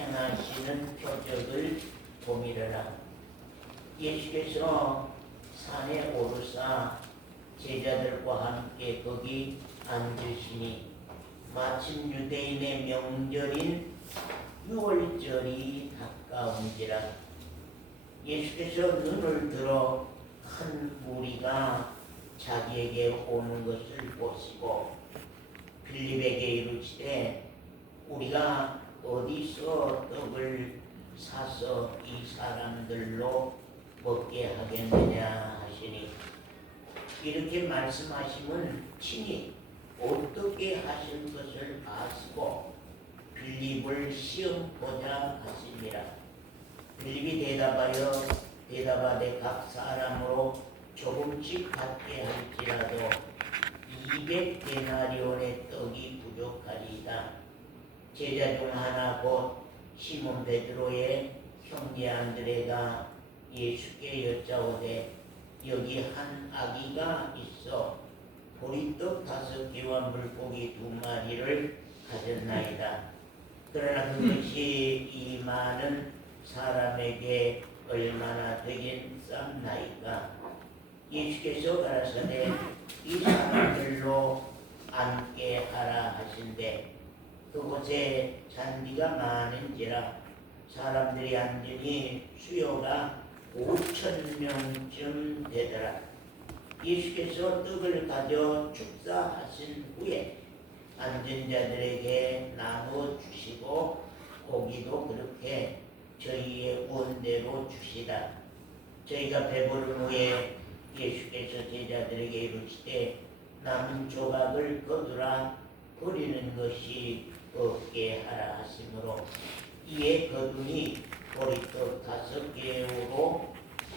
행하시는 표적을 보미르라. 예수께서 산에 오르사 제자들과 함께 거기 앉으시니 마침 유대인의 명절인 유월절이 가까운지라. 예수께서 눈을 들어 큰 무리가 자기에게 오는 것을 보시고 빌립에게 이르시되 우리가 어디서 떡을 사서 이 사람들로 먹게 하겠느냐 하시니, 이렇게 말씀하시면 친히 어떻게 하실 것을 아시고 빌립을 시험 보자 하시니라. 빌립이 대답하되 각 사람으로 조금씩 받게 할지라도 200데나리온의 떡이 부족하리이다. 제자 중 하나 곧 시몬 베드로의 형제 안드레가 예수께 여짜오되 여기 한 아기가 있어 보리떡 5개와 물고기 2마리를 가졌나이다. 그러나 그것이 이 많은 사람에게 얼마나 되긴 쌈나이까. 예수께서 가라사대 이 사람들로 앉게 하라 하신대 그곳에 잔디가 많은지라 사람들이 앉으니 수요가 5,000명쯤 되더라. 예수께서 떡을 가져 축사하신 후에 앉은 자들에게 나누어 주시고 고기도 그렇게 저희의 원대로 주시다. 저희가 배부른 후에 예수께서 제자들에게 이르시되 남은 조각을 거두라 버리는 것이 없게 하라 하시므로 이에 거두니 보리떡 5개로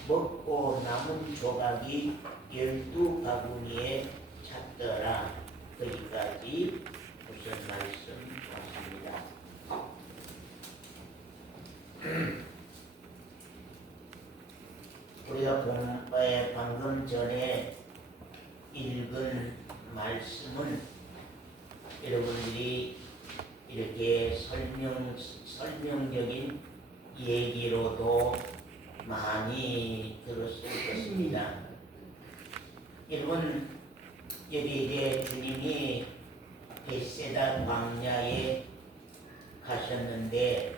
먹고 남은 조각이 12바구니에 찼더라. 거기까지 무슨 말씀 같습니다. 우리가 방금 전에 읽은 말씀은 여러분들이 이렇게 설명적인 얘기로도 많이 들었을 것입니다. 여러분, 여기 이제 주님이 벳세다 광야에 가셨는데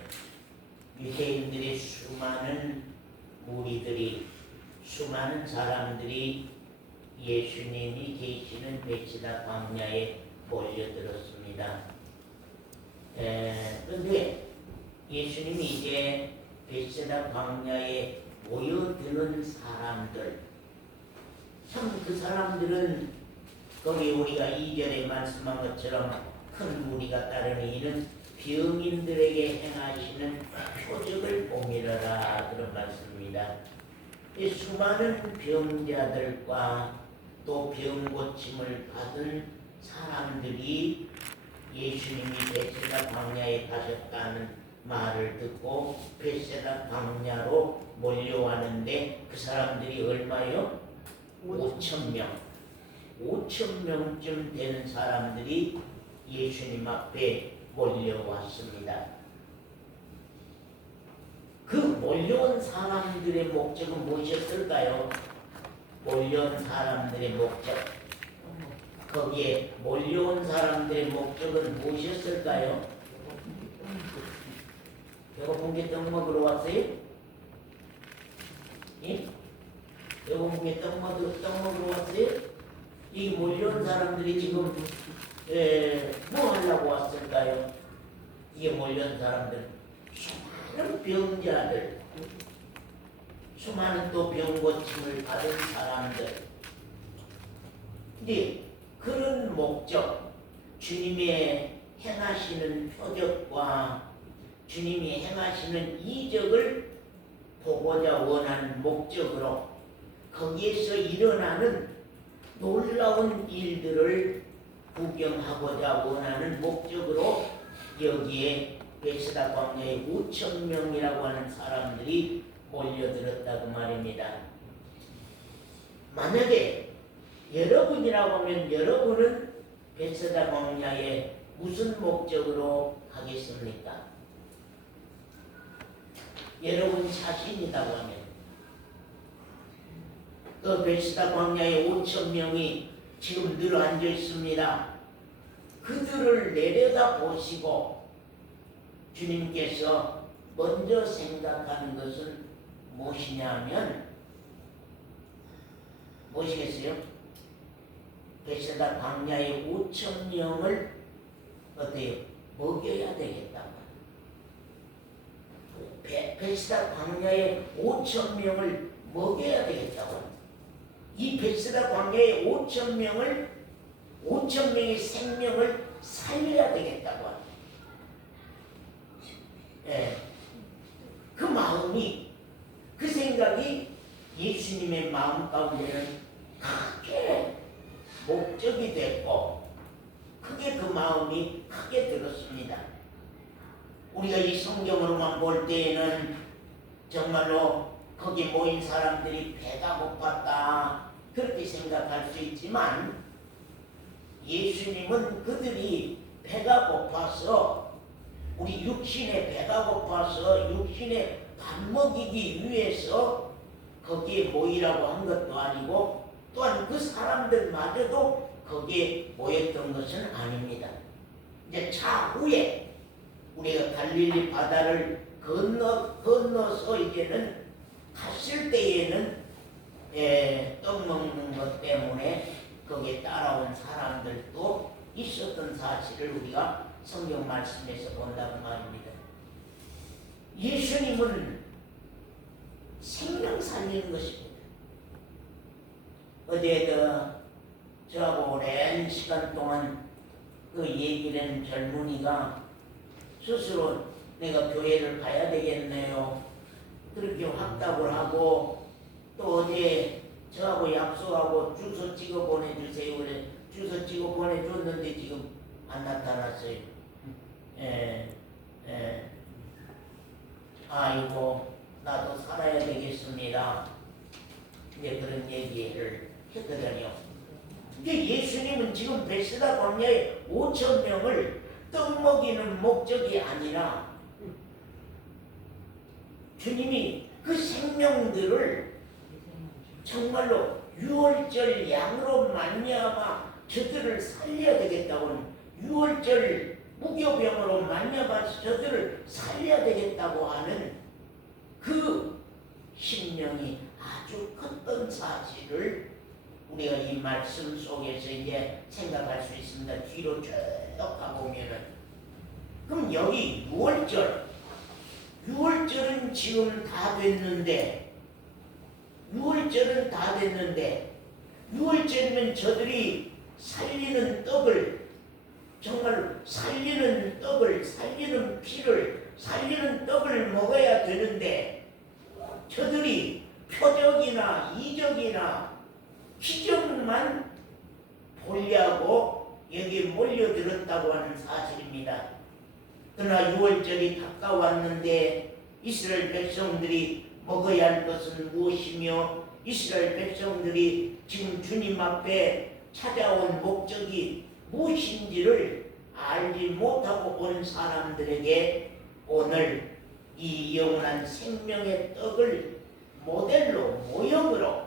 유대인들의 수많은 무리들이, 수많은 사람들이 예수님이 계시는 벳세다 광야에 몰려들었습니다. 그런데 예수님이 이제 벳세다 광야에 모여드는 사람들, 참 그 사람들은 거기 우리가 2절에 말씀한 것처럼 큰 무리가 따르니 이는 병인들에게 행하시는 표적을 보미르라 그런 말씀입니다. 이 수많은 병자들과 또 병 고침을 받은 사람들이 예수님이 벳세다 광야에 가셨다는 말을 듣고 벳세다 광야로 몰려왔는데 그 사람들이 얼마요? 5,000명. 5,000명쯤 되는 사람들이 예수님 앞에 몰려왔습니다. 그 몰려온 사람들의 목적은 무엇이었을까요? 몰려온 사람들의 목적. 거기에 몰려온 사람들의 목적은 무엇이었을까요? 배고픈 게 떡 먹으러 왔어요? 예? 배고픈 게 떡 먹으러 왔어요? 이 몰려온 사람들이 지금 뭐 하려고 왔을까요? 이게 몰려온 사람들, 수많은 병자들, 수많은 또 병고침을 받은 사람들. 근데 그런 목적, 주님의 행하시는 표적과 주님이 행하시는 이적을 보고자 원하는 목적으로 거기에서 일어나는 놀라운 일들을 구경하고자 원하는 목적으로 여기에 벳세다 광야에 5,000명이라고 하는 사람들이 몰려들었다고 말입니다. 만약에 여러분이라고 하면 여러분은 벳세다 광야에 무슨 목적으로 가겠습니까? 여러분 자신이라고 하면 그 베스다 광야에 5천 명이 지금 늘 앉아 있습니다. 그들을 내려다 보시고 주님께서 먼저 생각하는 것은 무엇이냐 하면 무엇이겠어요? 베스다 광야에 5천 명을 어때요? 먹여야 되겠다고. 베스다 광야에 5천 명을 먹여야 되겠다고. 이 베스다 광야에 5천 명의 생명을 살려야 되겠다고. 예. 그 마음이, 그 생각이 예수님의 마음 가운데는 크게 목적이 됐고, 크게 그 마음이 크게 들었습니다. 우리가 이 성경으로만 볼 때에는 정말로 거기 모인 사람들이 배가 고팠다 그렇게 생각할 수 있지만, 예수님은 그들이 배가 고파서, 우리 육신의 배가 고파서 육신에 밥 먹이기 위해서 거기에 모이라고 한 것도 아니고, 또한 그 사람들마저도 거기에 모였던 것은 아닙니다. 이제 차후에 우리가 갈릴리 바다를 건너서 이제는 갔을 때에는 떡 먹는 것 때문에 거기에 따라온 사람들도 있었던 사실을 우리가 성경 말씀에서 본다고 말입니다. 예수님은 생명 살리는 것입니다. 어제도 저하고 오랜 시간 동안 그 얘기를 한 젊은이가 스스로 내가 교회를 가야 되겠네요 그렇게 확답을 하고, 또 어제 저하고 약속하고 주소 찍어 보내주세요 그래 주소 찍어 보내줬는데 지금 안 나타났어요. 아이고 나도 살아야 되겠습니다. 이제 그런 얘기를 했거든요. 근데 예수님은 지금 베스다 광야에 5천 명을 떡 먹이는 목적이 아니라 주님이 그 생명들을 정말로 유월절 양으로 말미암아 저들을 살려야 되겠다고, 유월절 무교병으로 말미암아 저들을 살려야 되겠다고 하는 그 심령이 아주 컸던 사실을 우리가 이 말씀 속에서 이제 생각할 수 있습니다. 뒤로 쭉 가보면은, 그럼 여기 유월절은 지금 다 됐는데, 유월절이면 저들이 살리는 떡을, 정말 살리는 떡을, 살리는 피를, 살리는 떡을 먹어야 되는데, 저들이 표적이나 이적이나 기적만 보려고 여기 몰려들었다고 하는 사실입니다. 그러나 유월절이 가까웠는데 이스라엘 백성들이 먹어야 할 것은 무엇이며, 이스라엘 백성들이 지금 주님 앞에 찾아온 목적이 무엇인지를 알지 못하고 온 사람들에게 오늘 이 영원한 생명의 떡을 모델로, 모형으로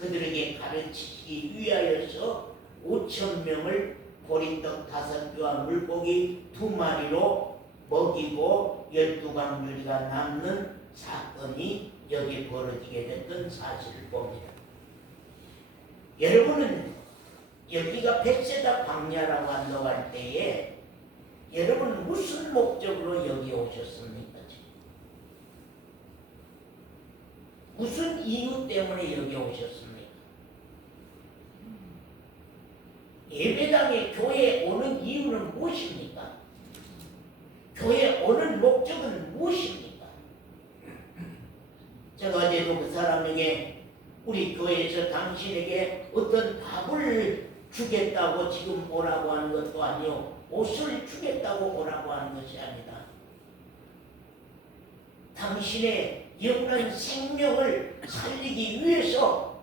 그들에게 가르치기 위하여서 5천 명을 보리떡 5개와 물고기 2마리로 먹이고 12강유리가 남는 사건이 여기 벌어지게 됐던 사실을 봅니다. 여러분은 여기가 벳세다 광야라고 한다고 할 때에 여러분 무슨 목적으로 여기 오셨습니까? 무슨 이유 때문에 여기 오셨습니까? 예배당에 교회에 오는 이유는 무엇입니까? 교회에 오는 목적은 무엇입니까? 제가 어제도 그 사람에게 우리 교회에서 당신에게 어떤 밥을 주겠다고 지금 오라고 하는 것도 아니요, 옷을 주겠다고 오라고 하는 것이 아니다. 당신의 영원한 생명을 살리기 위해서,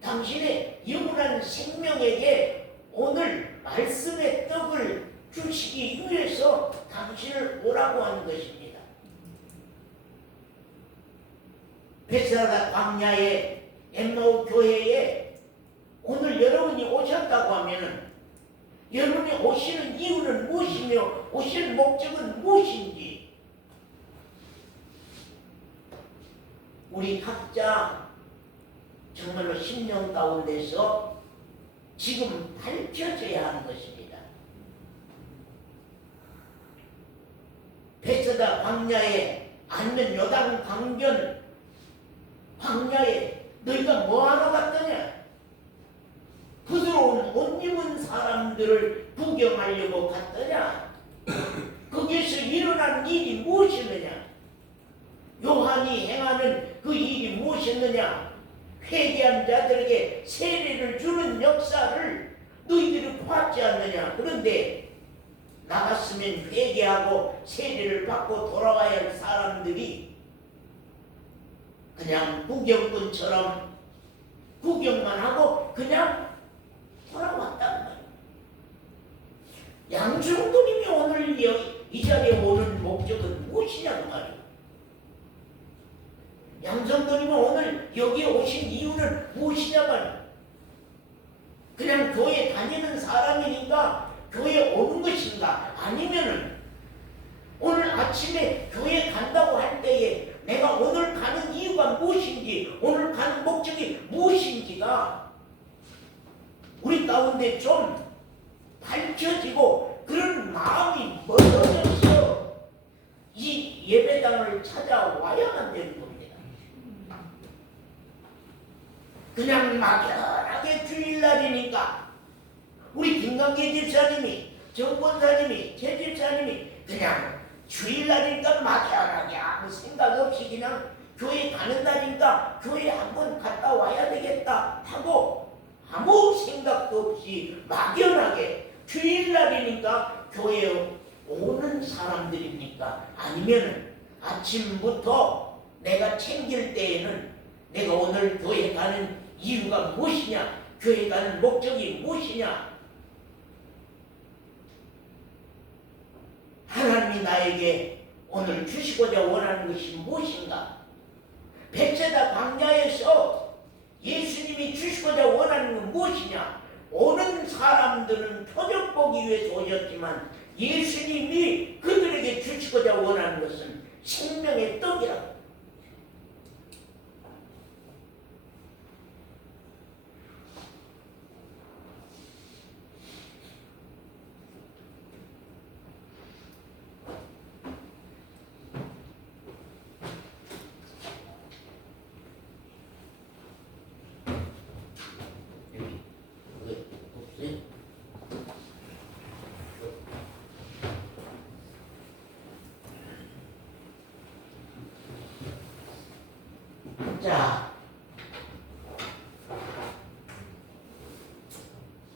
당신의 영원한 생명에게 오늘 말씀의 떡을 주시기 위해서 당신을 오라고 하는 것입니다. 베스라다 광야의 엠마오 교회에 오늘 여러분이 오셨다고 하면은 여러분이 오시는 이유는 무엇이며 오실 목적은 무엇인지 우리 각자 정말로 심령 가운데서 지금 밝혀져야 하는 것입니다. 베스다 광야에 앉는 요단 강변 광야에 너희가 뭐하러 갔더냐? 부드러운 옷 입은 사람들을 구경하려고 갔더냐? 거기에서 일어난 일이 무엇이느냐? 요한이 행하는 그 일이 무엇이느냐? 회개한 자들에게 세례를 주는 역사를 너희들이 보았지 않느냐? 그런데 나갔으면 회개하고 세례를 받고 돌아와야 할 사람들이 그냥 구경꾼처럼 구경만 하고 그냥 돌아왔단 말이에요. 양승도님이 오늘 이 자리에 오는 목적은 무엇이냐고 말이에요. 양성도님은 오늘 여기에 오신 이유는 무엇이냐 말이에요. 그냥 교회 다니는 사람이니까 교회 오는 것인가? 아니면은 오늘 아침에 교회 간다고 할 때에 내가 오늘 가는 이유가 무엇인지, 오늘 가는 목적이 무엇인지가 우리 가운데 좀 밝혀지고 그런 마음이 멀어져서 이 예배당을 찾아와야만 되는 겁니다. 그냥 막연하게 주일날이니까 우리 김강계 집사님이, 정권사님이, 제 집사님이 그냥 주일날이니까 막연하게 아무 생각 없이 그냥 교회 가는 날이니까 교회 한번 갔다 와야 되겠다 하고 아무 생각도 없이 막연하게 주일날이니까 교회에 오는 사람들입니까? 아니면 아침부터 내가 챙길 때에는 내가 오늘 교회 가는 이유가 무엇이냐? 교회 가는 목적이 무엇이냐? 하나님이 나에게 오늘 주시고자 원하는 것이 무엇인가? 백제다 광야에서 예수님이 주시고자 원하는 건 무엇이냐? 오는 사람들은 표적 보기 위해서 오셨지만 예수님이 그들에게 주시고자 원하는 것은 생명의 떡이라고. 자,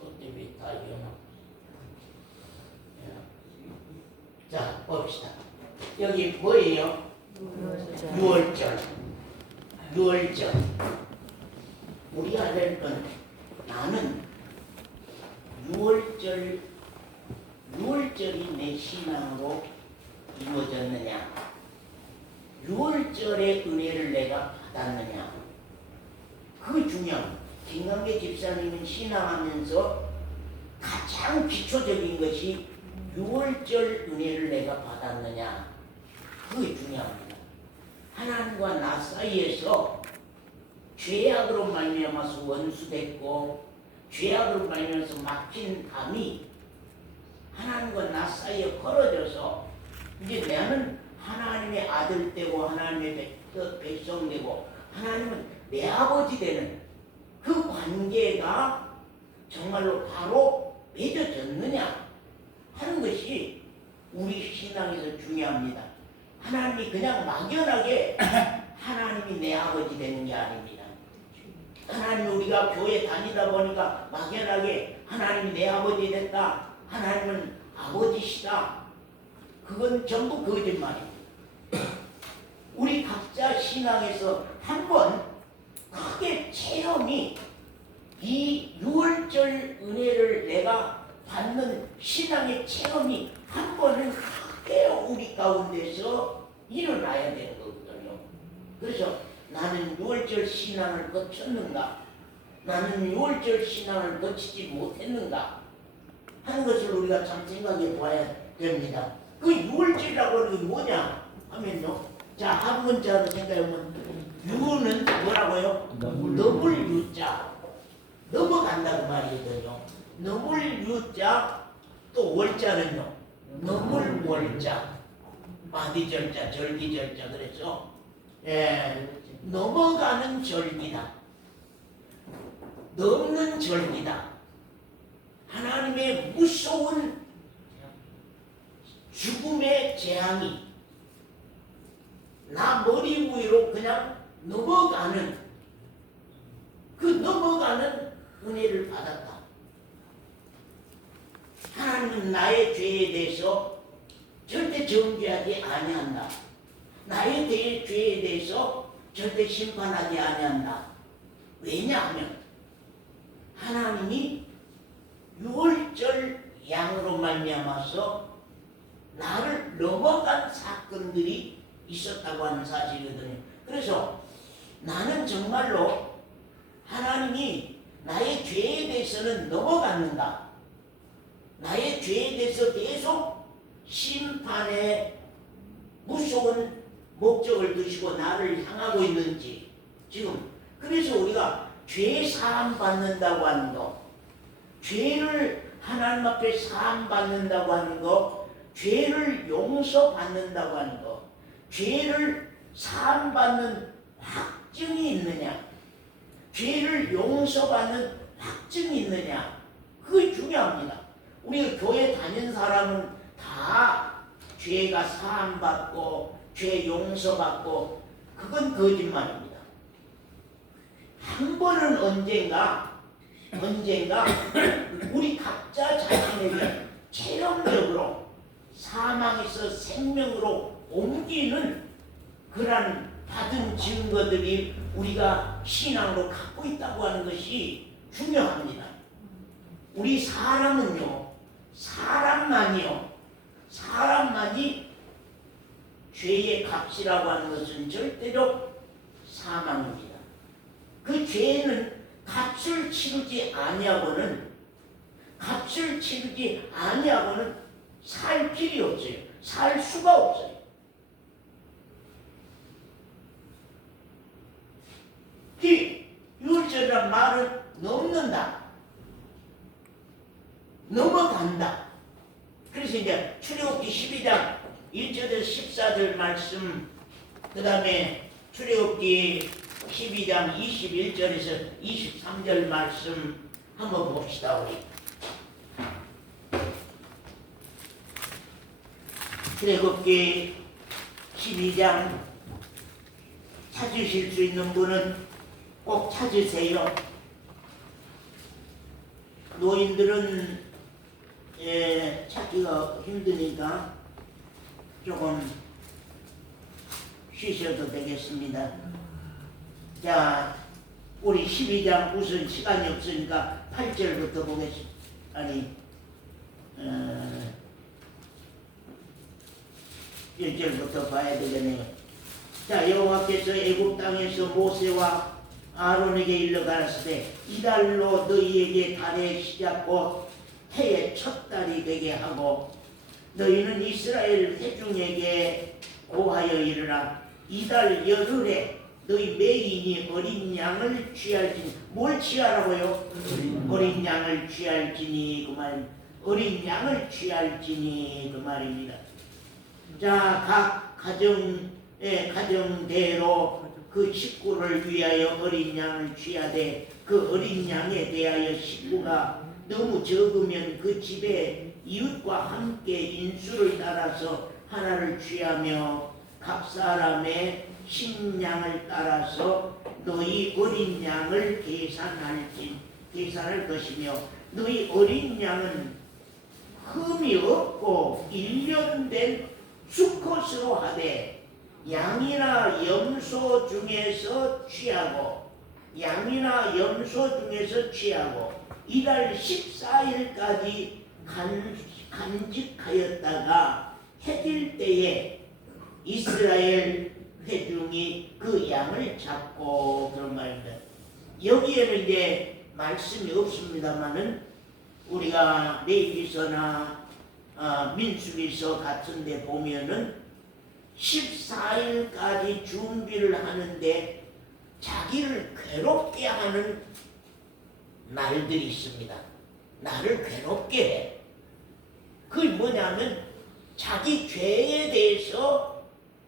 손님이 다 일어나. 자, 봅시다. 여기 뭐예요? 6월절. 6월절. 우리가 될 건 나는 6월절이 내 신앙으로 이루어졌느냐? 6월절의 은혜를 내가 받았느냐? 그 중요한 김강계 집사님은 신앙하면서 가장 기초적인 것이 6월절 은혜를 내가 받았느냐? 그게 중요합니다. 하나님과 나 사이에서 죄악으로 말미암아서 원수됐고 죄악으로 말미암아서 막힌 담이 하나님과 나 사이에 걸어져서 이제 나는 하나님의 아들 되고 하나님의 백성 되고 하나님은 내 아버지 되는 그 관계가 정말로 바로 맺어졌느냐 하는 것이 우리 신앙에서 중요합니다. 하나님이 그냥 막연하게 하나님이 내 아버지 되는 게 아닙니다. 하나님 우리가 교회 다니다 보니까 막연하게 하나님이 내 아버지 됐다. 하나님은 아버지시다. 그건 전부 거짓말입니다. 우리 각자 신앙에서 한번 크게 체험이 이 6월절 은혜를 내가 받는 신앙의 체험이 한 번은 크게 우리 가운데서 일어나야 되는 거거든요. 그래서 나는 유월절 신앙을 거쳤는가? 나는 유월절 신앙을 거치지 못했는가? 하는 것을 우리가 참 생각해 봐야 됩니다. 그 유월절이라고 하는 게 뭐냐 하면요. 자, 한 문자로 생각해보면 유는 뭐라고요? 넘을 유자. 넘어간다고 말이거든요. 넘을 유자, 또 월자는요. 넘을 월자. 마디절자, 절기절자 그래서 넘어가는 절기다. 넘는 절기다. 하나님의 무서운 죽음의 재앙이 나 머리 위로 그냥 넘어가는 그 넘어가는 은혜를 받았다. 하나님은 나의 죄에 대해서 절대 정죄하지 아니한다. 나의 죄에 대해서 절대 심판하지 아니한다. 왜냐하면 하나님이 유월절 양으로 말미암아서 나를 넘어간 사건들이 있었다고 하는 사실이거든요. 그래서 나는 정말로 하나님이 나의 죄에 대해서는 넘어갔는가? 나의 죄에 대해서 계속 심판의 무서운 목적을 두시고 나를 향하고 있는지 지금 그래서 우리가 죄 사함 받는다고 하는 거, 죄를 하나님 앞에 사함 받는다고 하는 거, 죄를 용서받는다고 하는 거, 죄를 사함 받는 확증이 있느냐, 죄를 용서받는 확증이 있느냐, 그게 중요합니다. 우리 교회 다니는 사람은 다 죄가 사함 받고 죄 용서받고 그건 거짓말입니다. 한 번은 언젠가 우리 각자 자신에게 체험적으로 사망에서 생명으로 옮기는 그런 받은 증거들이 우리가 신앙으로 갖고 있다고 하는 것이 중요합니다. 우리 사람은요, 사람만이 죄의 값이라고 하는 것은 절대로 사망입니다. 그 죄는 값을 치르지 아니하고는 살 길이 없어요. 살 수가 없어요. 유월절이란 말은 넘는다. 넘어간다. 그래서 이제 출애굽기 12장 1절에서 14절 말씀, 그 다음에 출애굽기 12장 21절에서 23절 말씀 한번 봅시다. 우리 출애굽기 12장 찾으실 수 있는 분은 꼭 찾으세요. 노인들은 찾기가 힘드니까 조금 쉬셔도 되겠습니다. 자, 우리 12장 우선 시간이 없으니까 8절부터 보겠습니다. 아니 1절부터 봐야 되겠네요. 자, 여호와께서 애굽 땅에서 모세와 아론에게 일러 가라사대 이달로 너희에게 달의 시작 곧 해의 첫 달이 되게 하고 너희는 이스라엘 회중에게 고하여 이르라. 이달 열흘에 너희 매인이 어린 양을 취할지니, 뭘 취하라고요? 어린 양을 취할지니, 그 말, 어린 양을 취할지니 그 말입니다. 자, 각 가정대로 그 식구를 위하여 어린 양을 취하되 그 어린 양에 대하여 식구가 너무 적으면 그 집에 이웃과 함께 인수를 따라서 하나를 취하며 각 사람의 식량을 따라서 너희 어린 양을 계산할 것이며 너희 어린 양은 흠이 없고 1년 된 수컷으로 하되 양이나 염소 중에서 취하고 이달 14일까지 간직하였다가 해질 때에 이스라엘 회중의 양이 그 양을 잡고 그런 말입니다. 여기에는 이제 말씀이 없습니다만은 우리가 레위기서나 민수기서 같은 데 보면은 14일까지 준비를 하는데 자기를 괴롭게 하는 날들이 있습니다. 나를 괴롭게 해. 그게 뭐냐면 자기 죄에 대해서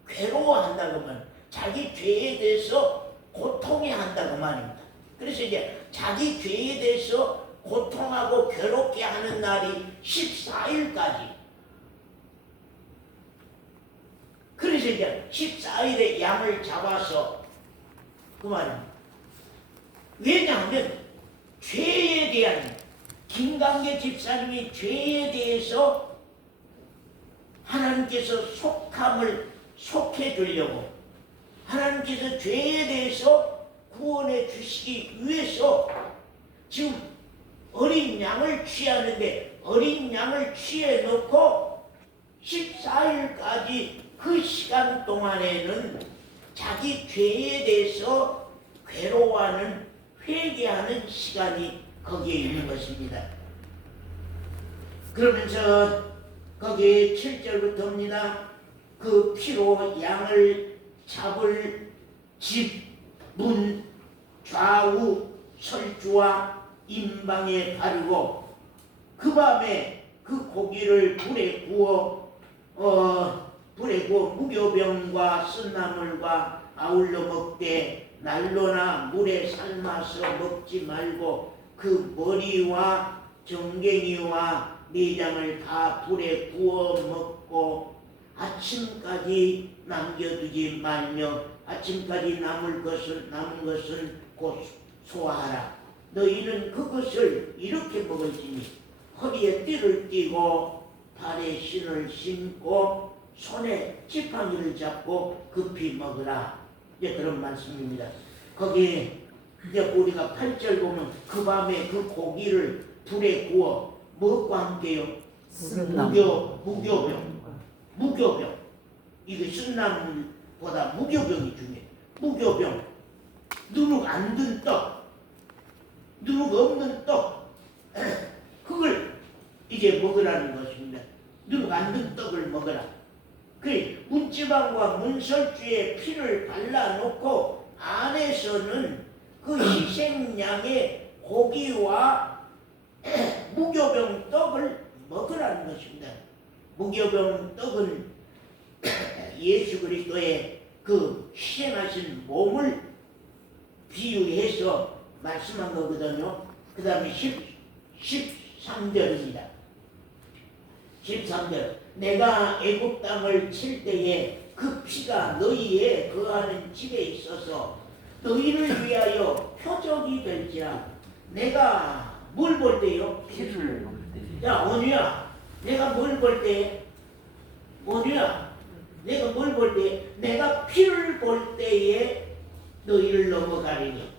괴로워한다고 말, 자기 죄에 대해서 고통해 한다고 말입니다. 그래서 이제 자기 죄에 대해서 고통하고 괴롭게 하는 날이 14일까지. 그래서 이제 14일에 양을 잡아서 그 말입니다. 왜냐하면 죄에 대한, 김강계 집사님이 죄에 대해서 하나님께서 속해 주려고, 하나님께서 죄에 대해서 구원해 주시기 위해서 지금 어린 양을 취하는데, 어린 양을 취해 놓고 14일까지 그 시간 동안에는 자기 죄에 대해서 괴로워하는, 회개하는 시간이 거기에 있는 것입니다. 그러면서 거기에 7절부터입니다. 그 피로 양을 잡을 집, 문, 좌우, 설주와 임방에 바르고 그 밤에 그 고기를 불에 구워 무교병과 쓴나물과 아울러 먹되 난로나 물에 삶아서 먹지 말고 그 머리와 정갱이와 내장을 다 불에 구워 먹고 아침까지 남겨두지 말며 아침까지 남은 것은 곧 소화하라. 너희는 그것을 이렇게 먹을지니 허리에 띠를 띠고 발에 신을 신고 손에 지팡이를 잡고 급히 먹으라. 이제 그런 말씀입니다. 거기에 이제 우리가 8절 보면 그 밤에 그 고기를 불에 구워 무엇과 함께요? 무교병. 이게 쓴나물보다 무교병이 중요해요. 무교병. 누룩 안 든 떡, 누룩 없는 떡, 그걸 이제 먹으라는 것입니다. 누룩 안 든 떡을 먹으라. 그 문지방과 문설주에 피를 발라놓고 안에서는 그 희생양의 고기와 무교병 떡을 먹으라는 것입니다. 무교병 떡은 예수 그리스도의 그 희생하신 몸을 비유해서 말씀한 거거든요. 그 다음에 13절입니다. 13절. 내가 애굽 땅을 칠 때에 그 피가 너희의 거하는 집에 있어서 너희를 위하여 표적이 될지라. 내가 뭘 볼 때요? 피를 먹을 때. 야 원유야, 내가 뭘 볼 때? 원유야, 내가 뭘 볼 때? 내가 피를 볼 때에 너희를 넘어가리니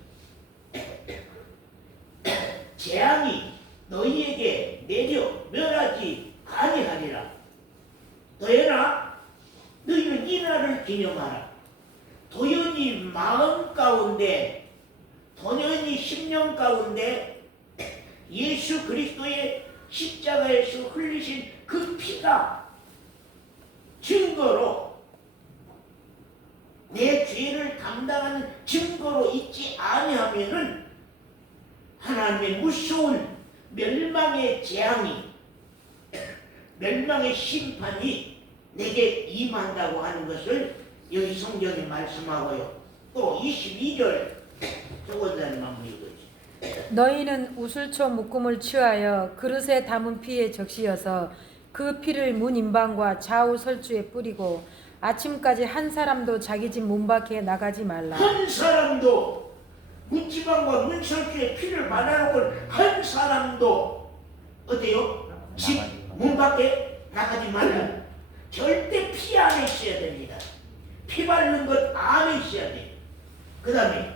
재앙이 너희에게 내려 멸하지 아니하리라. 더해나 너희는 이 날을 기념하라. 도연히 마음 가운데, 도연히 심령 가운데 예수 그리스도의 십자가에서 흘리신 그 피가 증거로, 내 죄를 담당하는 증거로 있지 아니하면은 하나님의 무서운 멸망의 재앙이, 멸망의 심판이 내게 임한다고 하는 것을 여기 성경이 말씀하고요. 또 22절 저거다니만 읽어주세요. 너희는 우슬초 묶음을 취하여 그릇에 담은 피에 적시어서 그 피를 문 임방과 좌우 설주에 뿌리고 아침까지 한 사람도 자기 집 문 밖에 나가지 말라. 한 사람도 문지방과 문설주에 피를 발라놓고 한 사람도 어때요? 집 문 밖에 나가지 말라. 절대 피 안에 있어야 됩니다. 피 바르는 것 안에 있어야 돼요. 그 다음에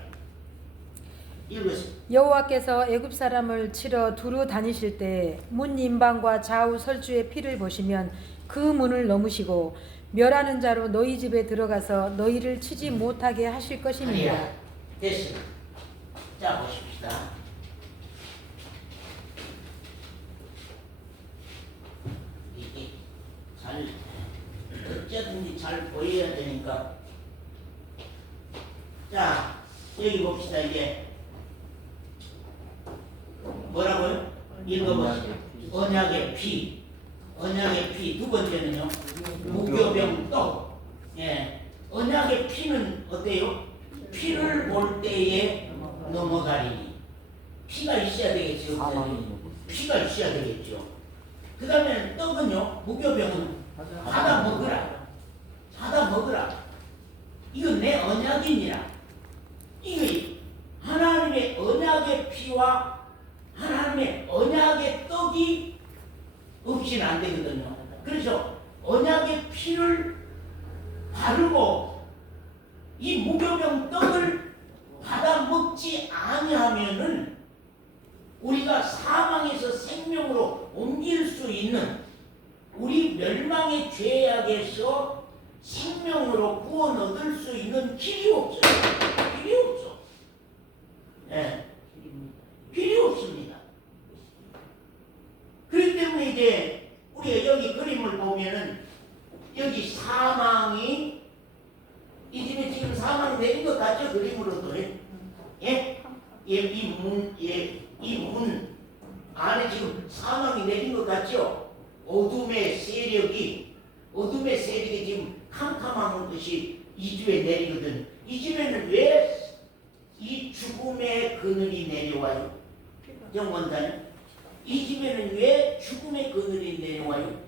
읽으세요. 여호와께서 애굽 사람을 치러 두루 다니실 때 문 임방과 좌우 설주의 피를 보시면 그 문을 넘으시고 멸하는 자로 너희 집에 들어가서 너희를 치지 못하게 하실 것입니다. 아니야. 됐어. 자 보십시다. 이게 잘 어쨌든지 잘 보여야 되니까. 자 여기 봅시다. 이게 뭐라고요? 읽어보세요. 언약의 피. 언약의 피. 두 번째는요. 무교병 떡. 예. 언약의 피는 어때요? 피를 볼 때에 넘어가리니. 피가 있어야 되겠죠. 피가 있어야 되겠죠. 그 다음에 떡은요. 무교병은 받아 먹으라. 받아 먹으라. 이거 내 언약이니라. 이거 하나님의 언약의 피와 하나님의 언약의 떡이 없이는 안 되거든요. 그래서 언약의 피를 바르고 이 무교병 떡을 받아 먹지 아니하면은 우리가 사망에서 생명으로 옮길 수 있는 우리 멸망의 죄악에서 생명으로 구원 얻을 수 있는 길이 없어요. 길이 없어. 네. 길이 없습니다. 그렇기 때문에 이제 우리가 여기 그림을 보면은 여기 사망이 이 집에 지금 사망이 내린 것 같죠? 그림으로도. 예? 이 문 안에 지금 사망이 내린 것 같죠? 어둠의 세력이 지금 캄캄한 것이 이 집에 내리거든. 이 집에는 왜 이 죽음의 그늘이 내려와요? 정원사님, 이 집에는 왜 죽음의 그늘이 내려와요?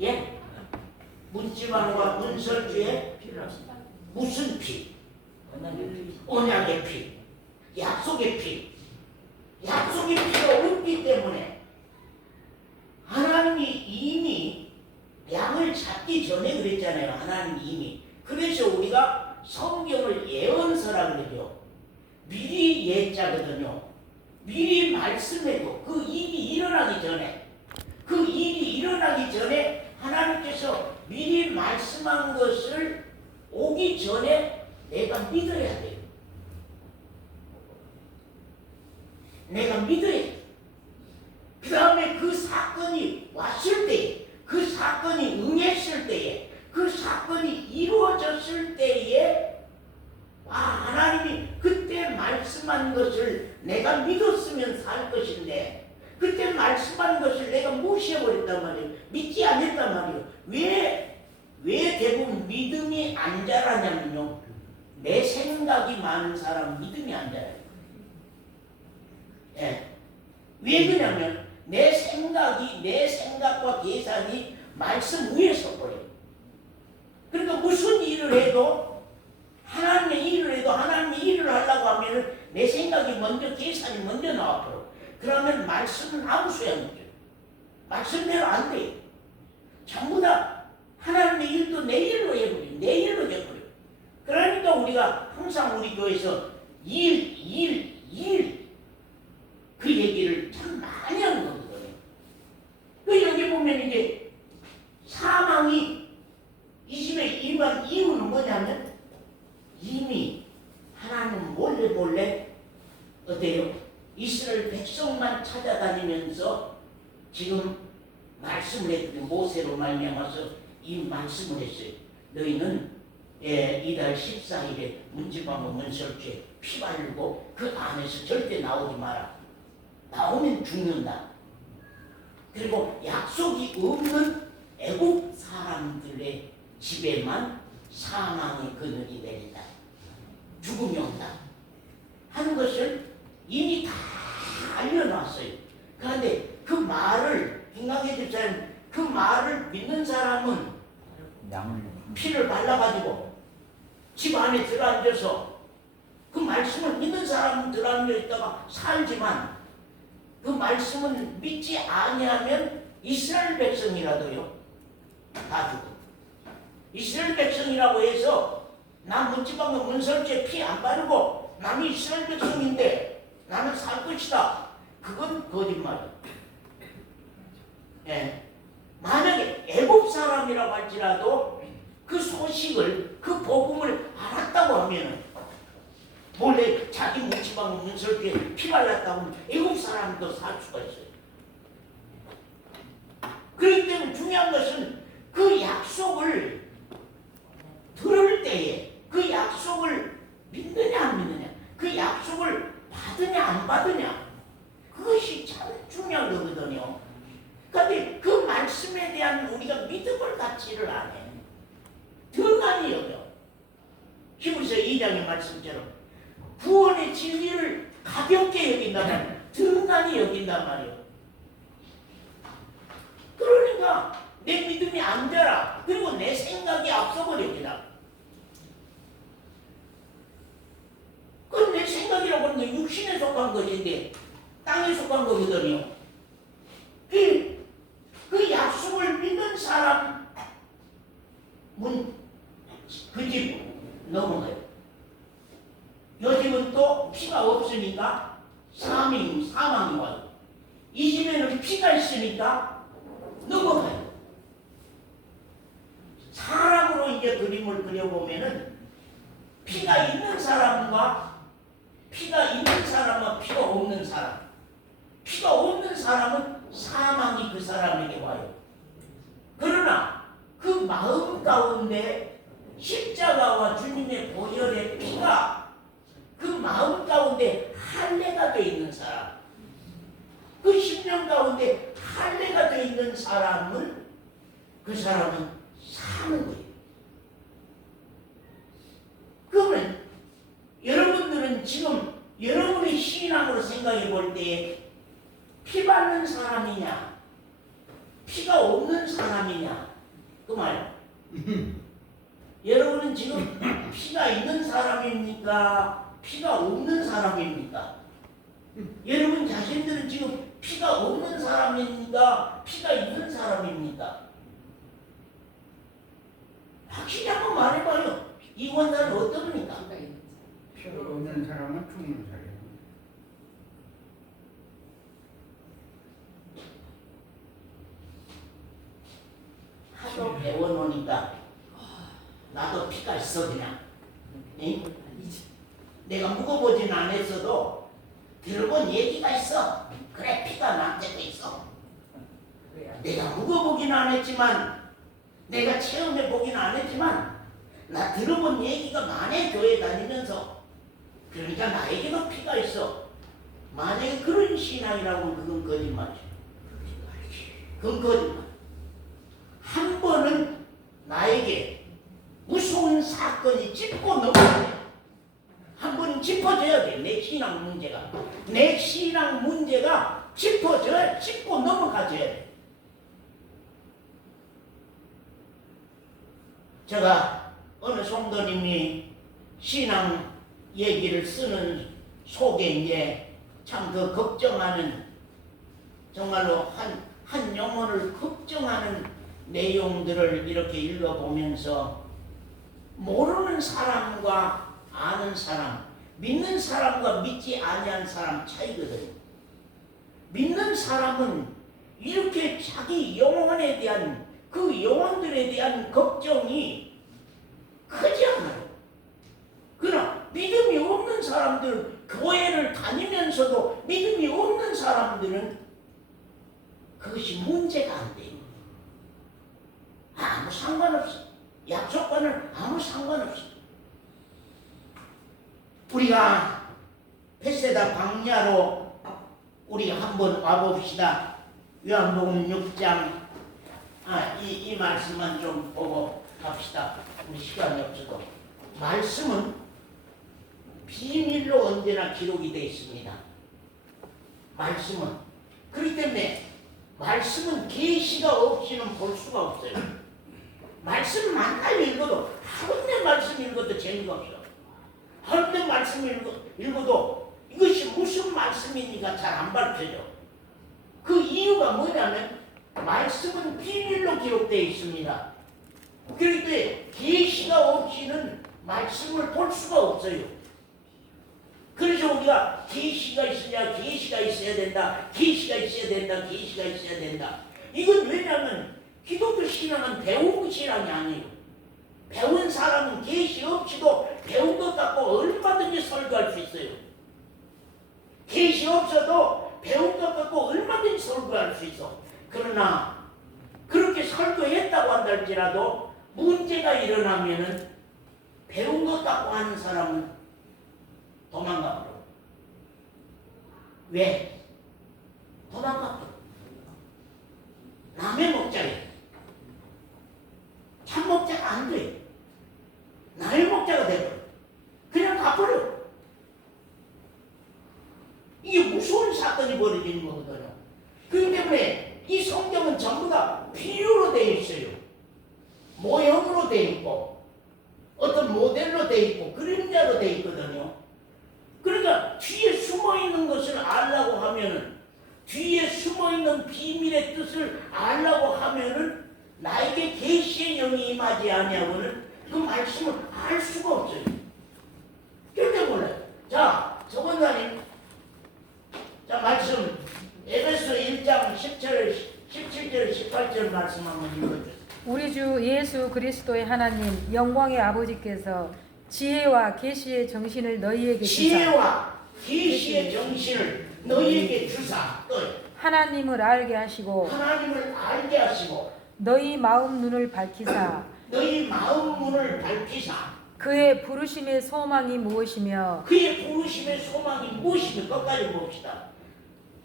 예? 문지방과 문설주에 무슨 피? 언약의 피, 약속의 피. 약속의 피가 없기 때문에 하나님이 이미 양을 잡기 전에 그랬잖아요. 하나님이 이미. 그래서 우리가 성경을 예언서라 그러죠. 미리 예자거든요. 미리 말씀해도 그 일이 일어나기 전에 하나님께서 미리 말씀한 것을 오기 전에 내가 믿어야 돼요. 내가 믿어야 돼요. 그 다음에 그 사건이 왔을 때, 그 사건이 응했을 때에, 그 사건이 이루어졌을 때에 하나님이 그때 말씀한 것을 내가 믿었으면 살 것인데 그때 말씀한 것을 내가 무시해버렸단 말이에요. 믿지 않았단 말이에요. 왜 대부분 믿음이 안 자라냐면요. 내 생각이 많은 사람 믿음이 안 자라요. 예. 왜 그러냐면 내 생각과 계산이 말씀 위에 서버려요. 그러니까 무슨 일을 해도 하나님의 일을 하려고 하면 내 생각이 먼저 계산이 먼저 나와버려. 그러면 말씀은 아무 소용없어요. 말씀대로 안 돼요. 전부 다 하나님의 일도 내 일로 해버려요. 내 일로 해버려요. 그러니까 우리가 항상 우리 교회에서 일 그 얘기를 참 많이 하는 거거든요. 그 여기 보면 이제 사망이 이 집에 임한 이유는 뭐냐면 이미 하나님 몰래 어때요? 이스라엘 백성만 찾아다니면서 지금 말씀을 했더니 모세로 말미암아서 이 말씀을 했어요. 너희는 이달 14일에 문지방과 문설주에 피 바르고 그 안에서 절대 나오지 마라. 나오면 죽는다. 그리고 약속이 없는 애국 사람들의 집에만 사망의 그늘이 내린다. 죽음이 온다. 하는 것을 이미 다 알려놨어요. 그런데 그 말을 김강현 집사님 그 말을 믿는 사람은 피를 발라가지고 집 안에 들어앉아서 그 말씀을 믿는 사람은 들어앉아 있다가 살지만 그 말씀은 믿지 아니하면 이스라엘 백성이라도요 다 죽어. 이스라엘 백성이라고 해서 나 문지방과 문설주에 피 안 바르고 남이 이스라엘 백성인데 나는 살 것이다. 그건 거짓말이야. 예. 만약에 애국 사람이라고 할지라도 그 소식을, 그 복음을 알았다고 하면은 몰래 자기 뭉치방 문설주에 피 발랐다고 하면 애국 사람도 살 수가 있어요. 그렇기 때문에 중요한 것은 그 약속을 들을 때에 그 약속을 믿느냐 안 믿느냐, 그 약속을 받으냐 안 받으냐, 그것이 참 중요한 거거든요. 그런데 그 말씀에 대한 우리가 믿음을 갖지를 않아. 더 많이 여겨. 히브리서 2장의 말씀처럼 구원의 진리를 가볍게 여긴단 말이에요. 더 많이 여긴단 말이에요. 그러니까 내 믿음이 안 되라. 그리고 내 생각이 앞서버립니다. 그건 내 생각이라고 하는 게 육신에 속한 것인데 땅에 속한 거거든요. 그 약속을 믿는 사람은 그 집 넘어가요. 요 집은 또 피가 없으니까 사망이 와요. 이 집에는 피가 있으니까 넘어가요. 사람으로 이제 그림을 그려보면은 피가 있는 사람과 피가 있는 사람과 피가 없는 사람. 피가 없는 사람은 사망이 그 사람에게 와요. 그러나 그 마음 가운데 십자가와 주님의 보혈의 피가 그 마음 가운데 할례가 되어 있는 사람, 그 심령 가운데 할례가 되어 있는 사람은 그 사람은 사는 거예요. 그러면 여러분들은 지금 여러분의 신앙으로 생각해 볼 때에 피 받는 사람이냐 피가 없는 사람이냐 그 말. 여러분은 지금 피가 있는 사람입니까? 피가 없는 사람입니까? 여러분 자신들은 지금 피가 없는 사람입니까? 피가 있는 사람입니까? 확실히 한번 말해봐요. 이 원사는 어떻습니까? 피가 없는 사람은 죽는 사람이에요. 하도 배워놓으니까 나도 피가 있어 그냥. 응? 내가 묵어보진 않았어도 들어본 얘기가 있어. 그래 피가 나한테도 있어. 내가 묵어보긴 안 했지만 내가 체험해보긴 안 했지만 나 들어본 얘기가 많아. 교회 다니면서. 그러니까 나에게도 피가 있어. 만약에 그런 신앙이라고 그건 거짓말이야. 그건 거짓말. 한 번은 나에게 무서운 사건이 짚고 넘어야 돼. 한 번은 짚어져야 돼. 내 신앙 문제가. 내 신앙 문제가 짚어져야, 짚고 넘어가줘야 돼. 제가 어느 성도님이 신앙 얘기를 쓰는 속에 이제 참 그 걱정하는, 정말로 한 영혼을 걱정하는 내용들을 이렇게 읽어보면서 모르는 사람과 아는 사람, 믿는 사람과 믿지 아니한 사람 차이거든요. 믿는 사람은 이렇게 자기 영혼에 대한 그 영혼들에 대한 걱정이 크지 않아요. 그러나 믿음이 없는 사람들, 교회를 다니면서도 믿음이 없는 사람들은 그것이 문제가 안 돼요. 아무 상관없어. 약속과는 아무 상관없어. 우리가 베세다 광야로 우리 한번 와봅시다. 요한복음 6장 이 말씀만 좀 보고 갑시다. 우리 시간이 없어도. 말씀은 비밀로 언제나 기록이 되어 있습니다. 말씀은. 그렇기 때문에 말씀은 계시가 없이는 볼 수가 없어요. 말씀 만날 읽어도 하루내 말씀 읽어도 재미가 없어. 하루내 말씀 읽어도 이것이 무슨 말씀입니까? 잘 안 밝혀져. 그 이유가 뭐냐면 말씀은 비밀로 기록되어 있습니다. 그렇기 때문에 계시가 없이는 말씀을 볼 수가 없어요. 그래서 우리가 계시가 있으냐, 계시가 있어야 된다, 계시가 있어야 된다, 계시가 있어야 된다. 이건 왜냐하면 기독교 신앙은 배운 신앙이 아니에요. 배운 사람은 계시 없이도 배운 것 갖고 얼마든지 설교할 수 있어요. 계시 없어도 배운 것 갖고 얼마든지 설교할 수 있어. 그러나 그렇게 설교했다고 한달지라도 문제가 일어나면은 배운 것 갖고 하는 사람은 도망가 버려. 왜? 도망가 버려. 남의 목자예요. 참 목자가 안 돼. 나의 목자가 돼버려. 그냥 가버려. 이게 무서운 사건이 벌어지는 거거든요. 그렇기 때문에 이 성경은 전부 다 비유로 되어 있어요. 모형으로 되어 있고 어떤 모델로 되어 있고 그림자로 되어 있거든요. 그러니까 뒤에 숨어있는 것을 알라고 하면은, 뒤에 숨어있는 비밀의 뜻을 알라고 하면은 나에게 계시의 영이 임하지 아니하고는 그 말씀을 알 수가 없어요. 절대 몰라요. 자, 서원사님, 자, 말씀 에베소 1장 17절 18절 말씀 한번 읽어주세요. 우리 주 예수 그리스도의 하나님 영광의 아버지께서 지혜와 계시의 정신을 너희에게 주사 지혜와 계시의 정신을 너희에게 주사, 또 하나님을 알게 하시고 하나님을 알게 하시고 너희 마음 눈을 밝히사 너희 마음 문을 밝히사 그의 부르심의 소망이 무엇이며 그의 부르심의 소망이 무엇이며 끝까지 봅시다.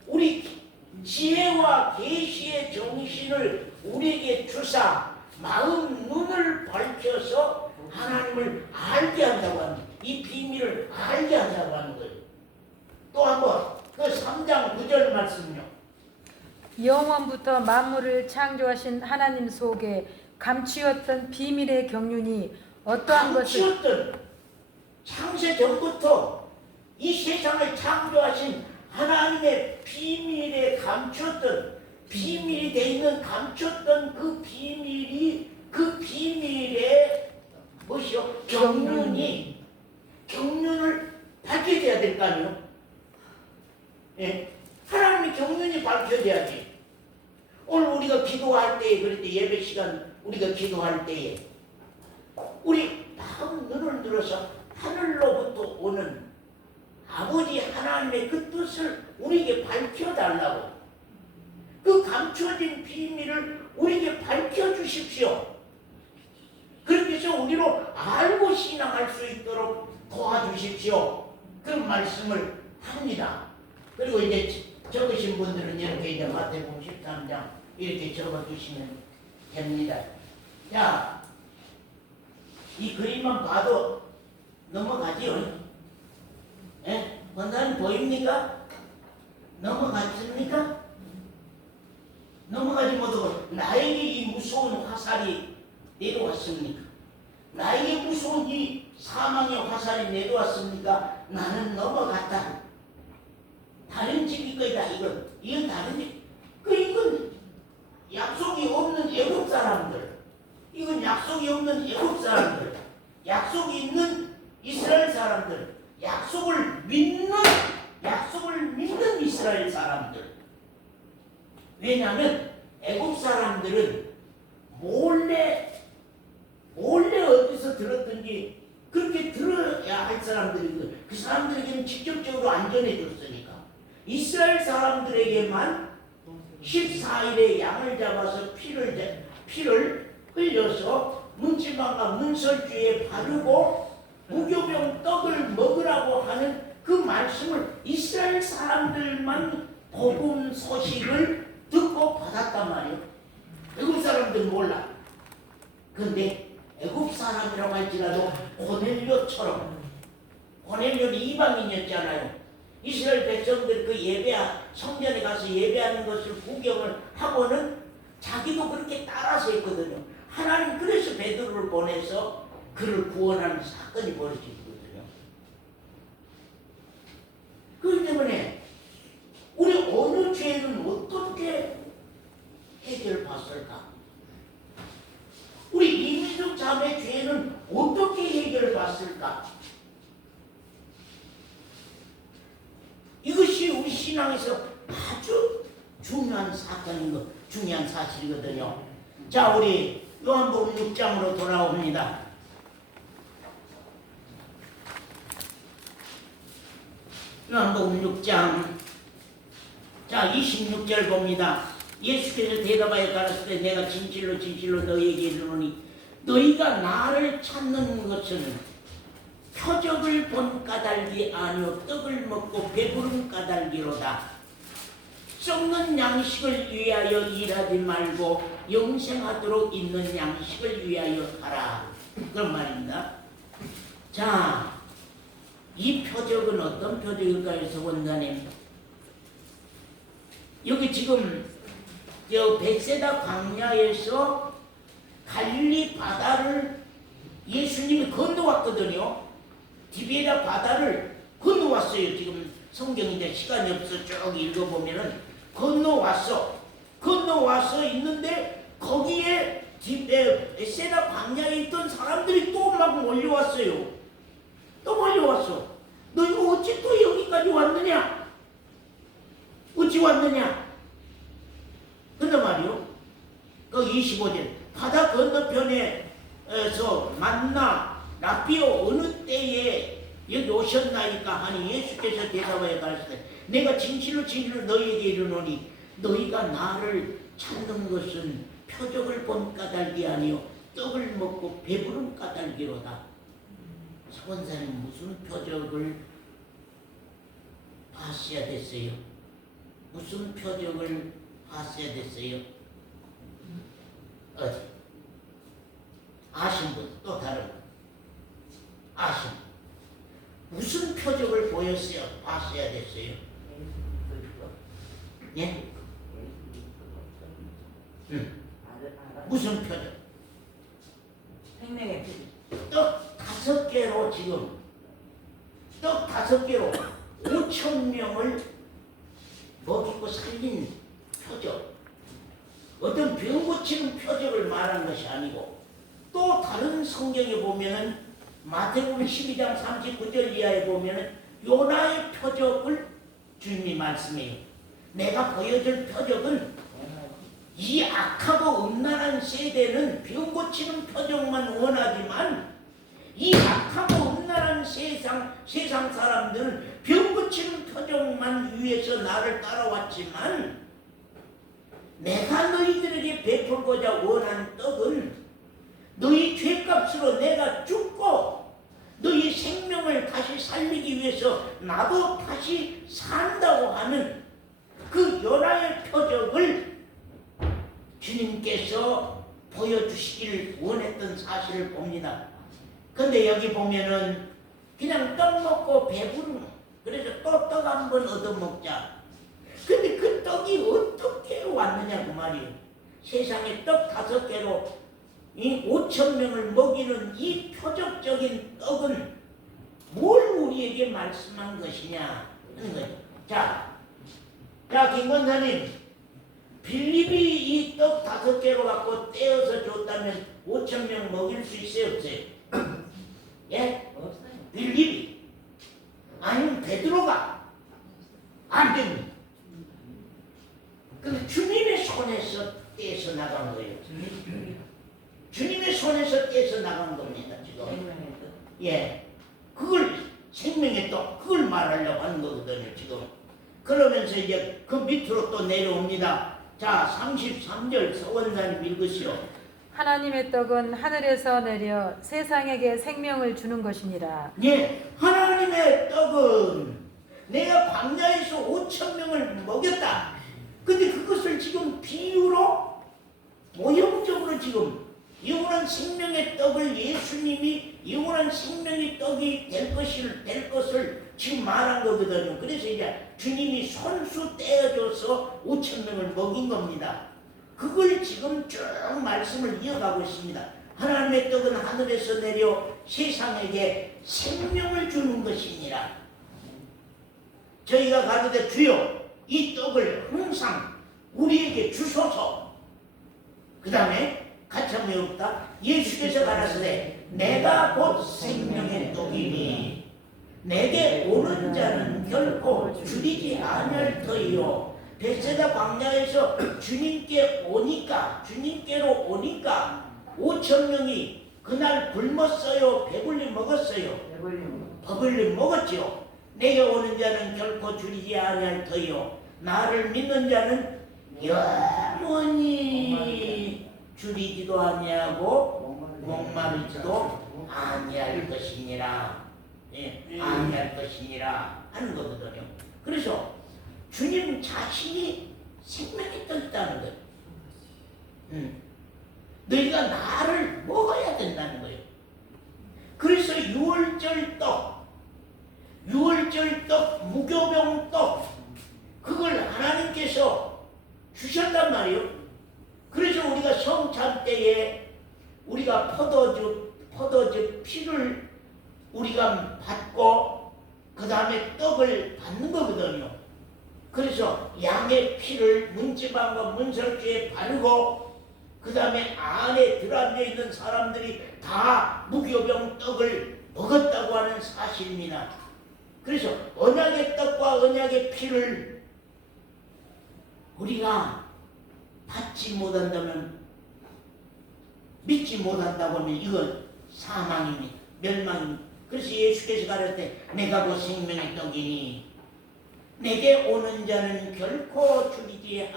우리 지혜와 계시의 정신을 우리에게 주사 마음 눈을 밝혀서 하나님을 알게 한다고 합니다. 이 비밀을 알게 한다고 하는 거예요. 또 한번 그 3장 9절 말씀요. 영원부터 만물을 창조하신 하나님 속에 감추었던 비밀의 경륜이 어떠한 것을 감추었던, 창세 전부터 이 세상을 창조하신 하나님의 비밀에 감추었던, 비밀이 돼 있는 감추었던 그 비밀의 무엇이요? 경륜을 밝혀져야 될 거 아니에요? 예? 하나님의 경륜이 밝혀져야지. 오늘 우리가 기도할 때에, 그럴 때 예배 시간 우리가 기도할 때에 우리 마음 눈을 들어서 하늘로부터 오는 아버지 하나님의 그 뜻을 우리에게 밝혀달라고, 그 감추어진 비밀을 우리에게 밝혀주십시오. 그렇게 해서 우리로 알고 신앙할 수 있도록 도와주십시오. 그런 말씀을 합니다. 그리고 이제 적으신 분들은 이렇게 이제 마태복음 13장 이렇게 적어주시면 됩니다. 자, 이 그림만 봐도 넘어가지요. 예? 권사님 보입니까? 넘어갔습니까? 넘어가지 못하고 나에게 이 무서운 화살이 내려왔습니까? 나에게 무서운 이 사망의 화살이 내려왔습니까? 나는 넘어갔다. 다른 집일 거다. 이건 다른 집. 이건 약속이 없는 애국 사람들. 이건 약속이 없는 애국 사람들. 약속이 있는 이스라엘 사람들. 약속을 믿는 이스라엘 사람들. 왜냐하면 애국 사람들은 몰래 어디서 들었든지 그렇게 들어야 할 사람들이거든. 그 사람들에게는 직접적으로 안전해 줬으니까. 이스라엘 사람들에게만 14일에 양을 잡아서 피를 흘려서 문지방과 문설주에 바르고 무교병 떡을 먹으라고 하는 그 말씀을 이스라엘 사람들만 복음 소식을 듣고 받았단 말이에요. 애국 사람들은 몰라. 그런데 애국 사람이라고 할지라도 고넬료처럼, 고넬료는 이방인이었잖아요. 이스라엘 백성들 그 성전에 가서 예배하는 것을 구경을 하고는 자기도 그렇게 따라서 했거든요. 하나님 그래서 베드로를 보내서 그를 구원하는 사건이 벌어지거든요. 그렇기 때문에 우리 어느 죄는 어떻게 해결받을까? 우리 이민족 자매 죄는 어떻게 해결받을까? 이것이 우리 신앙에서 아주 중요한 사건인 것, 중요한 사실이거든요. 자, 우리 요한복음 6장으로 돌아옵니다. 요한복음 6장 자 26절 봅니다. 예수께서 대답하여 가라사대 내가 진실로 진실로 너희에게 이르노니 너희가 나를 찾는 것은 표적을 본 까닭이 아니요 떡을 먹고 배부른 까닭이로다. 썩는 양식을 위하여 일하지 말고 영생하도록 있는 양식을 위하여 하라. 그런 말입니다. 자, 이 표적은 어떤 표적일까요, 서원자님? 여기 지금 저 벳세다 광야에서 갈릴리 바다를 예수님이 건너왔거든요. 디베라 바다를 건너왔어요. 지금 성경인데 시간이 없어 쭉 읽어보면은 건너와서 있는데 거기에 벳세다 광야에 있던 사람들이 또 막 몰려왔어요. 또 몰려왔어. 너 이거 어찌 또 여기까지 왔느냐? 어찌 왔느냐? 근데 말이요. 그 25절 바다 건너편에서 만나 라비오 어느 때에 여기 오셨나이까 하니 예수께서 대답하여 가르치되 내가 진실로 진실로 너희에게 이르노니 너희가 나를 찾는 것은 표적을 본 까닭이 아니요 떡을 먹고 배부른 까닭이로다. 사원사님 무슨 표적을 봤어야 됐어요? 무슨 표적을 봤어야 됐어요? 어디? 아신 분 또 다른 분 아신 무슨 표적을 보였어요? 봤어야 됐어요? 예? 무슨 표적? 생명의 피. 떡 5개로 지금 떡 5개로 5,000명을 먹이고 살린 표적. 어떤 병 고치는 표적을 말한 것이 아니고 또 다른 성경에 보면은 마태복음 12장 39절 이하에 보면은 요나의 표적을 주님이 말씀해요. 내가 보여줄 표적은 이 악하고 음란한 세대는 병 고치는 표적만 원하지만 이 악하고 음란한 세상 사람들은 병 고치는 표적만 위해서 나를 따라왔지만 내가 너희들에게 베풀고자 원한 떡은 너희 죄값으로 내가 죽고 너희 생명을 다시 살리기 위해서 나도 다시 산다고 하는 그 요나의 표적을 주님께서 보여주시기를 원했던 사실을 봅니다. 근데 여기 보면은 그냥 떡 먹고 배부르는 그래서 또 떡 한 번 얻어먹자. 근데 그 떡이 어떻게 왔느냐 그 말이에요. 세상에 떡 5개로 이 5,000명을 먹이는 이 표적적인 떡은 뭘 우리에게 말씀한 것이냐 하는 거죠. 자, 김권사님 빌립이 이 떡 5개로 갖고 떼어서 줬다면 5,000명 먹일 수 있어요 없어요? 예? 없어요. 빌립이 아니면 베드로가 안 됩니다. 그 주님의 손에서 떼서 나간 거예요. 주님의 손에서 떼서 나간 겁니다. 지금 생명의 뜻. 예, 그걸 생명의 떡 그걸 말하려고 하는 거거든요. 지금 그러면서 이제 그 밑으로 또 내려옵니다. 자 33절 서원사님 읽으시오. 하나님의 떡은 하늘에서 내려 세상에게 생명을 주는 것이니라. 예, 하나님의 떡은 내가 광야에서 5,000명을 먹였다. 근데 그것을 지금 비유로 모형적으로 지금 영원한 생명의 떡을 예수님이 영원한 생명의 떡이 될 것을 지금 말한 거거든요. 그래서 이제 주님이 손수 떼어줘서 5,000명을 먹인 겁니다. 그걸 지금 쭉 말씀을 이어가고 있습니다. 하나님의 떡은 하늘에서 내려 세상에게 생명을 주는 것이니라. 저희가 가로되 주여 이 떡을 항상 우리에게 주소서. 그 다음에 같이 한번 해볼까? 예수께서 가라사대 내가 곧 생명의 떡이니 내게 오는 자는 결코 줄이지 아니할 터이요 베세다 광야에서 주님께로 오니까 5천 명이 그날 굶었어요? 배불리 먹었어요? 배불리 먹었죠. 내게 오는 자는 결코 줄이지 아니할 터요 나를 믿는 자는 영원히 줄이지도 아니하고 목마르지도 아니할 것이니라. 예, 아니할 것이니라 하는 거거든요. 그래서 주님 자신이 생명이 떠 있다는 거예요. 너희가 나를 먹어야 된다는 거예요. 그래서 유월절 떡, 무교병 떡, 그걸 하나님께서 주셨단 말이에요. 그래서 우리가 성찬 때에 우리가 포도주 피를 우리가 받고 그 다음에 떡을 받는 거거든요. 그래서 양의 피를 문지방과 문설주에 바르고 그 다음에 안에 들어앉아 있는 사람들이 다 무교병 떡을 먹었다고 하는 사실입니다. 그래서 언약의 떡과 언약의 피를 우리가 받지 못한다면, 믿지 못한다고 하면 이건 사망입니다. 멸망입니다. 그래서 예수께서 가르칠 때 내가 그 생명의 떡이니 내게 오는 자는 결코 줄이지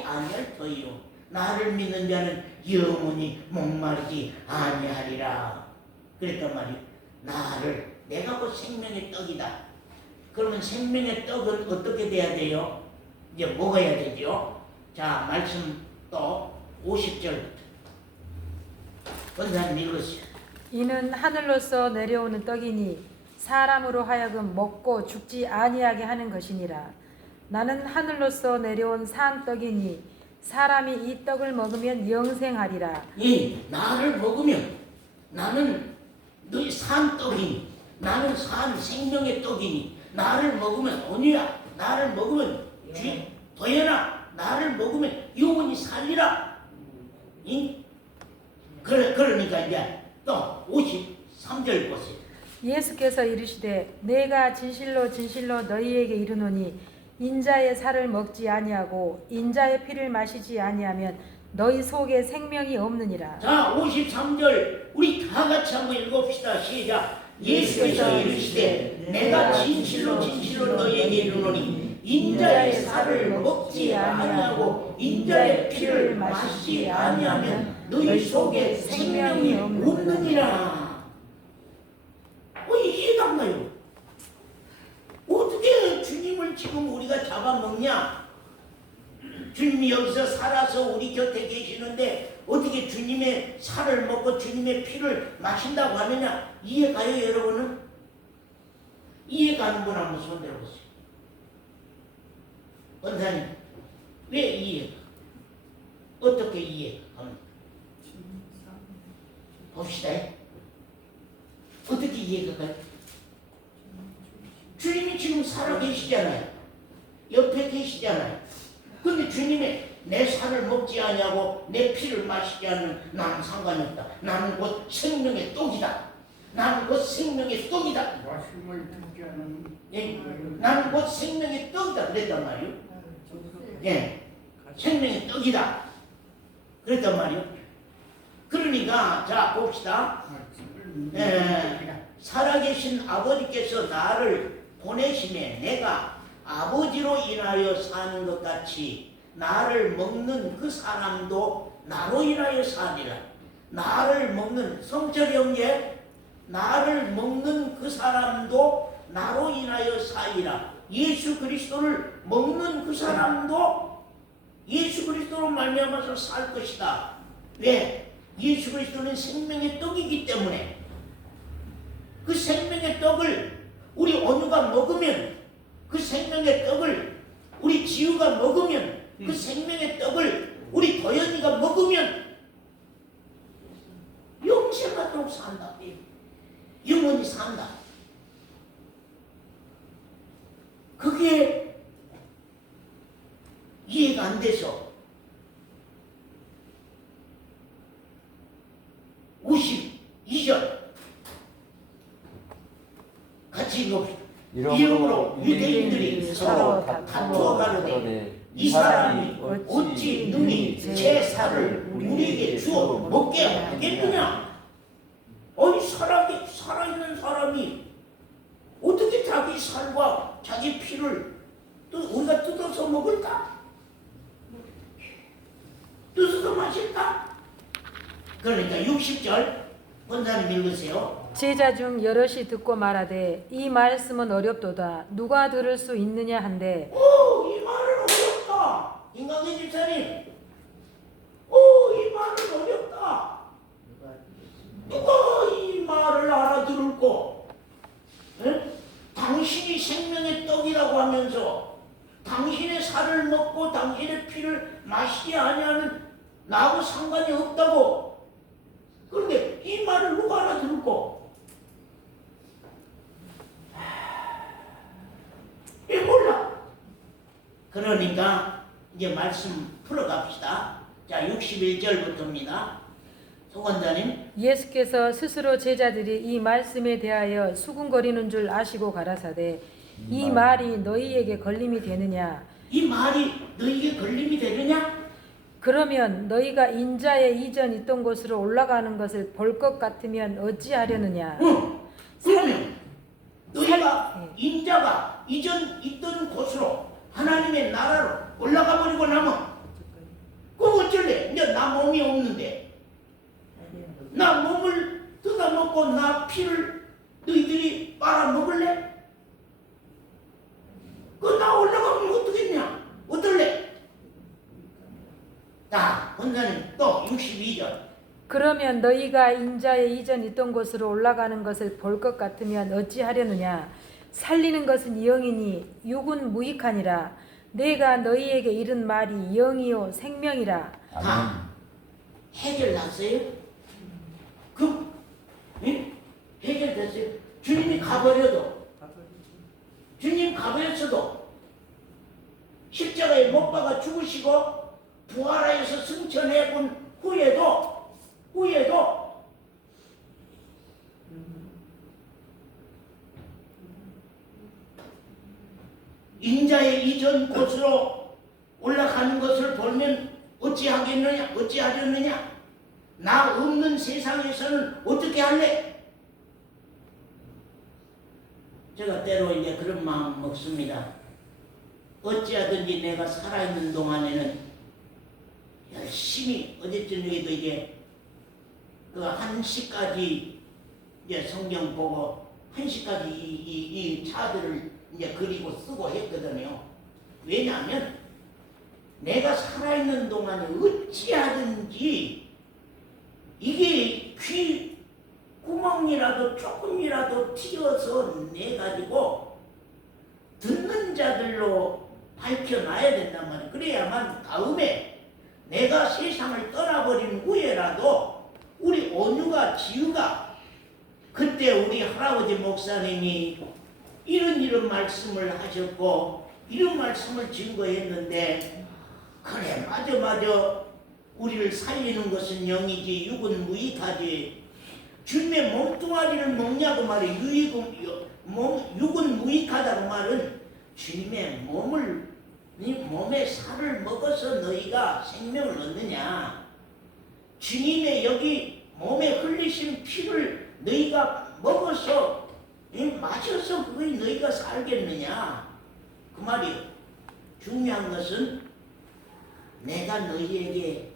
아니할 터이요 나를 믿는 자는 영원히 목마르지 아니하리라. 그랬단 말이에요. 내가 그 생명의 떡이다. 그러면 생명의 떡은 어떻게 돼야 돼요? 이제 먹어야 되죠. 자, 말씀 또 50절부터 권사님 읽으세요. 이는 하늘로서 내려오는 떡이니 사람으로 하여금 먹고 죽지 아니하게 하는 것이니라. 나는 하늘로서 내려온 산 떡이니 사람이 이 떡을 먹으면 영생하리라. 나를 먹으면 나는 너희 산 떡이니, 나는 산 생명의 떡이니, 나를 먹으면 언니야, 나를 먹으면 도연아, 나를 먹으면 영원히 살리라. 그러니까 이제 또 53절 보세요. 예수께서 이르시되 내가 진실로 진실로 너희에게 이르노니 인자의 살을 먹지 아니하고 인자의 피를 마시지 아니하면 너희 속에 생명이 없느니라. 자, 53절 우리 다 같이 한번 읽읍시다. 시작. 예수께서 이르시되 내가 진실로 진실로 너희에게 이르노니 인자의 살을 먹지 아니하고 인자의 피를 마시지 아니하면 너희 속에 생명이 없느니라. 이해가 안 가요. 어떻게 주님을 지금 우리가 잡아먹냐? 주님이 여기서 살아서 우리 곁에 계시는데 어떻게 주님의 살을 먹고 주님의 피를 마신다고 하느냐? 이해가요, 여러분은? 이해가는 분 한번 손 들어보세요. 원사님, 왜 이해가? 어떻게 이해가? 봅시다. 어떻게 이해가 가요? 주님이 지금 살아계시잖아요. 옆에 계시잖아요. 근데 주님이 내 살을 먹지 아니하고 내 피를 마시지 않으면 나는 상관이 없다. 나는 곧 생명의 떡이다. 나는 곧 생명의 떡이다. 말씀을 듣지 않으면 예? 나는 곧 생명의 떡이다. 그랬단 말이에요. 예. 생명의 떡이다. 그랬단 말이에요. 그러니까 자 봅시다. 살아계신 아버지께서 나를 보내심에 내가 아버지로 인하여 사는 것 같이 나를 먹는 그 사람도 나로 인하여 사니라. 나를 먹는 성철이 형제, 나를 먹는 그 사람도 나로 인하여 사이라. 예수 그리스도를 먹는 그 사람도 예수 그리스도로 말미암아서 살 것이다. 왜? 예수 그리스도는 생명의 떡이기 때문에 그 생명의 떡을 우리 언유가 먹으면, 그 생명의 떡을 우리 지우가 먹으면, 그 생명의 떡을 우리 도연이가 먹으면 영생하도록 산다. 영원히 산다. 그게 이해가 안 돼서 52절 같이 읽읍시다. 이러므로 유대인들이 서로 다투어 가로되 다투어가로되 이 사람이 어찌 능히 제 살을 우리에게 주어 먹게 하겠느냐? 아니 살아있는 사람이 어떻게 자기 살과 자기 피를 또 우리가 뜯어서 먹을까? 뜯어서 마실까? 그러니까 60절 원사님 읽으세요. 제자 중 여럿이 듣고 말하되 이 말씀은 어렵도다 누가 들을 수 있느냐 한데 이 말은 어렵다. 인강의 집사님, 이 말은 어렵다. 누가 이 말을 알아들을꼬? 에? 당신이 생명의 떡이라고 하면서 당신의 살을 먹고 당신의 피를 마시지 아니하는 나하고 상관이 없다고. 그런데 이 말을 누가 알아들을꼬? 몰라. 그러니까 이제 말씀 풀어갑시다. 자, 61절부터입니다. 송원자님. 예수께서 스스로 제자들이 이 말씀에 대하여 수군거리는 줄 아시고 가라사대 이 말이 너희에게 걸림이 되느냐 이 말이 너희에게 걸림이 되느냐? 그러면 너희가 인자의 이전 있던 곳으로 올라가는 것을 볼 것 같으면 어찌하려느냐 그러면 너희가 예. 인자가 이전 있던 곳으로 하나님의 나라로 올라가 버리고 나면 그럼 어쩔래? 이제 나 몸이 없는데 나 몸을 뜯어먹고 나 피를 너희들이 빨아먹을래? 나 올라가면 어떻겠냐? 어떨래? 자, 원사님 또 62절. 그러면 너희가 인자의 이전 있던 곳으로 올라가는 것을 볼 것 같으면 어찌하려느냐 살리는 것은 영이니 육은 무익하니라 내가 너희에게 이른 말이 영이요 생명이라. 다 해결났어요? 예? 해결됐어요? 주님이 주님 가버렸어도 십자가에 못 박아 죽으시고 부활하여서 승천해 본 후에도 인자의 이전 곳으로 올라가는 것을 보면 어찌하려느냐? 나 없는 세상에서는 어떻게 할래? 제가 때로 이제 그런 마음 먹습니다. 어찌하든지 내가 살아있는 동안에는 열심히 어제 저녁에도 이제 그 1시까지 이제 성경 보고 1시까지 이 차들을 이제 그리고 쓰고 했거든요. 왜냐하면 내가 살아있는 동안에 어찌하든지 이게 귀 구멍이라도 조금이라도 튀어서 내가지고 듣는 자들로 밝혀놔야 된단 말이에요. 그래야만 다음에 내가 세상을 떠나버린 후에라도 우리 온유가 지우가 그때 우리 할아버지 목사님이 이런 말씀을 하셨고 이런 말씀을 증거했는데 그래 맞아 우리를 살리는 것은 영이지 육은 무익하지 주님의 몸뚱아리를 먹냐고 말해 육은 무익하다고 말은 주님의 몸의 살을 먹어서 너희가 생명을 얻느냐 주님의 여기 몸에 흘리신 피를 너희가 먹어서 마셔서 그걸 너희가 살겠느냐 그 말이요. 중요한 것은 내가 너희에게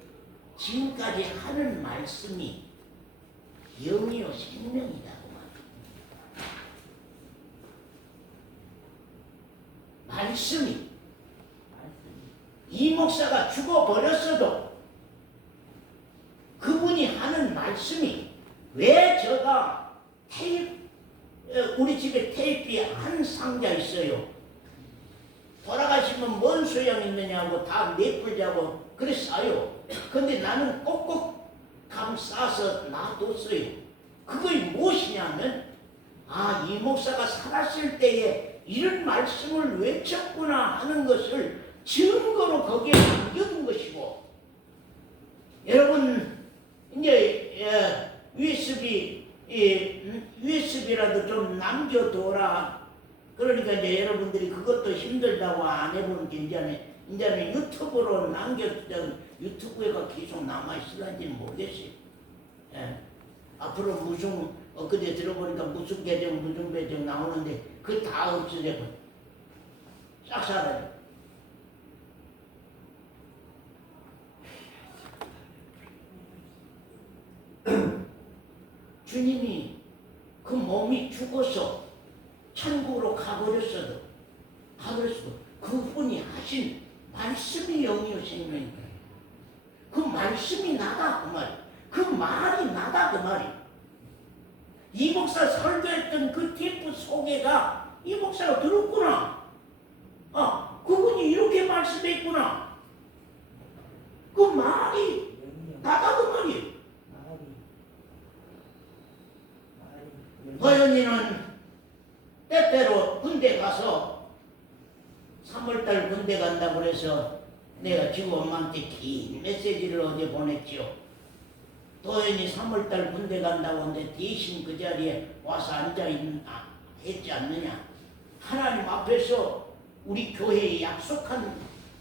지금까지 하는 말씀이 영이요 생명이라고 말이야. 말씀이 이 목사가 죽어버렸어도 그분이 하는 말씀이 왜 제가 우리 집에 테이프에 한 상자 있어요. 돌아가시면 뭔 소용 있느냐고 다 메풀자고 그래 싸요. 근데 나는 꼭꼭 감싸서 놔뒀어요. 그게 무엇이냐면 이 목사가 살았을 때에 이런 말씀을 외쳤구나 하는 것을 증거로 거기에 남겨둔 것이고 여러분 이제 USB라도 좀 남겨둬라. 그러니까 이제 여러분들이 그것도 힘들다고 안 해보는 게 이제는 유튜브로 남겼던 유튜브가 계속 남아있을런지는 모르겠어요. 예. 앞으로 무슨 엊그제 들어보니까 무슨 계정 무슨 계정 나오는데 그 다 없어져 싹 사라져. 주님이 그 몸이 죽어서 천국으로 가버렸어도 그분이 하신 말씀이 영이요 생명이에요. 그 말씀이 나다 그 말, 그 말이 나다 그 말이. 이 목사 설교했던 그 테이프 소개가 이 목사가 들었구나. 그분이 이렇게 말씀했구나. 그 말이 나다 그 말이. 도연이는 때때로 군대 가서 3월달 군대 간다고 그래서 내가 지금 엄마한테 긴 메시지를 어제 보냈지요. 도연이 3월달 군대 간다고 하는데 대신 그 자리에 와서 했지 않느냐. 하나님 앞에서 우리 교회에 약속한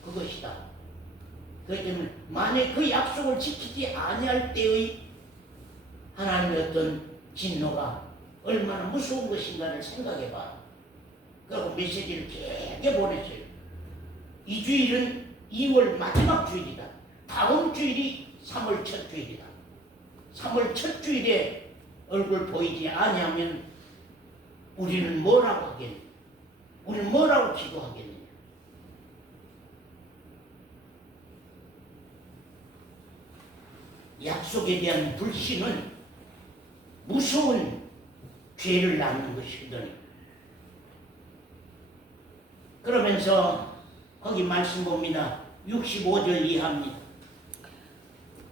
그것이다. 그렇기 때문에 만약 그 약속을 지키지 아니할 때의 하나님의 어떤 진노가 얼마나 무서운 것인가를 생각해봐. 그리고 메시지를 길게 보냈어요. 이 주일은 2월 마지막 주일이다. 다음 주일이 3월 첫 주일이다. 3월 첫 주일에 얼굴 보이지 아니하면 우리는 뭐라고 하겠느냐? 우리는 뭐라고 기도하겠느냐? 약속에 대한 불신은 무서운 죄를 낳는 것이거든요. 그러면서 거기 말씀 봅니다. 65절 이하입니다.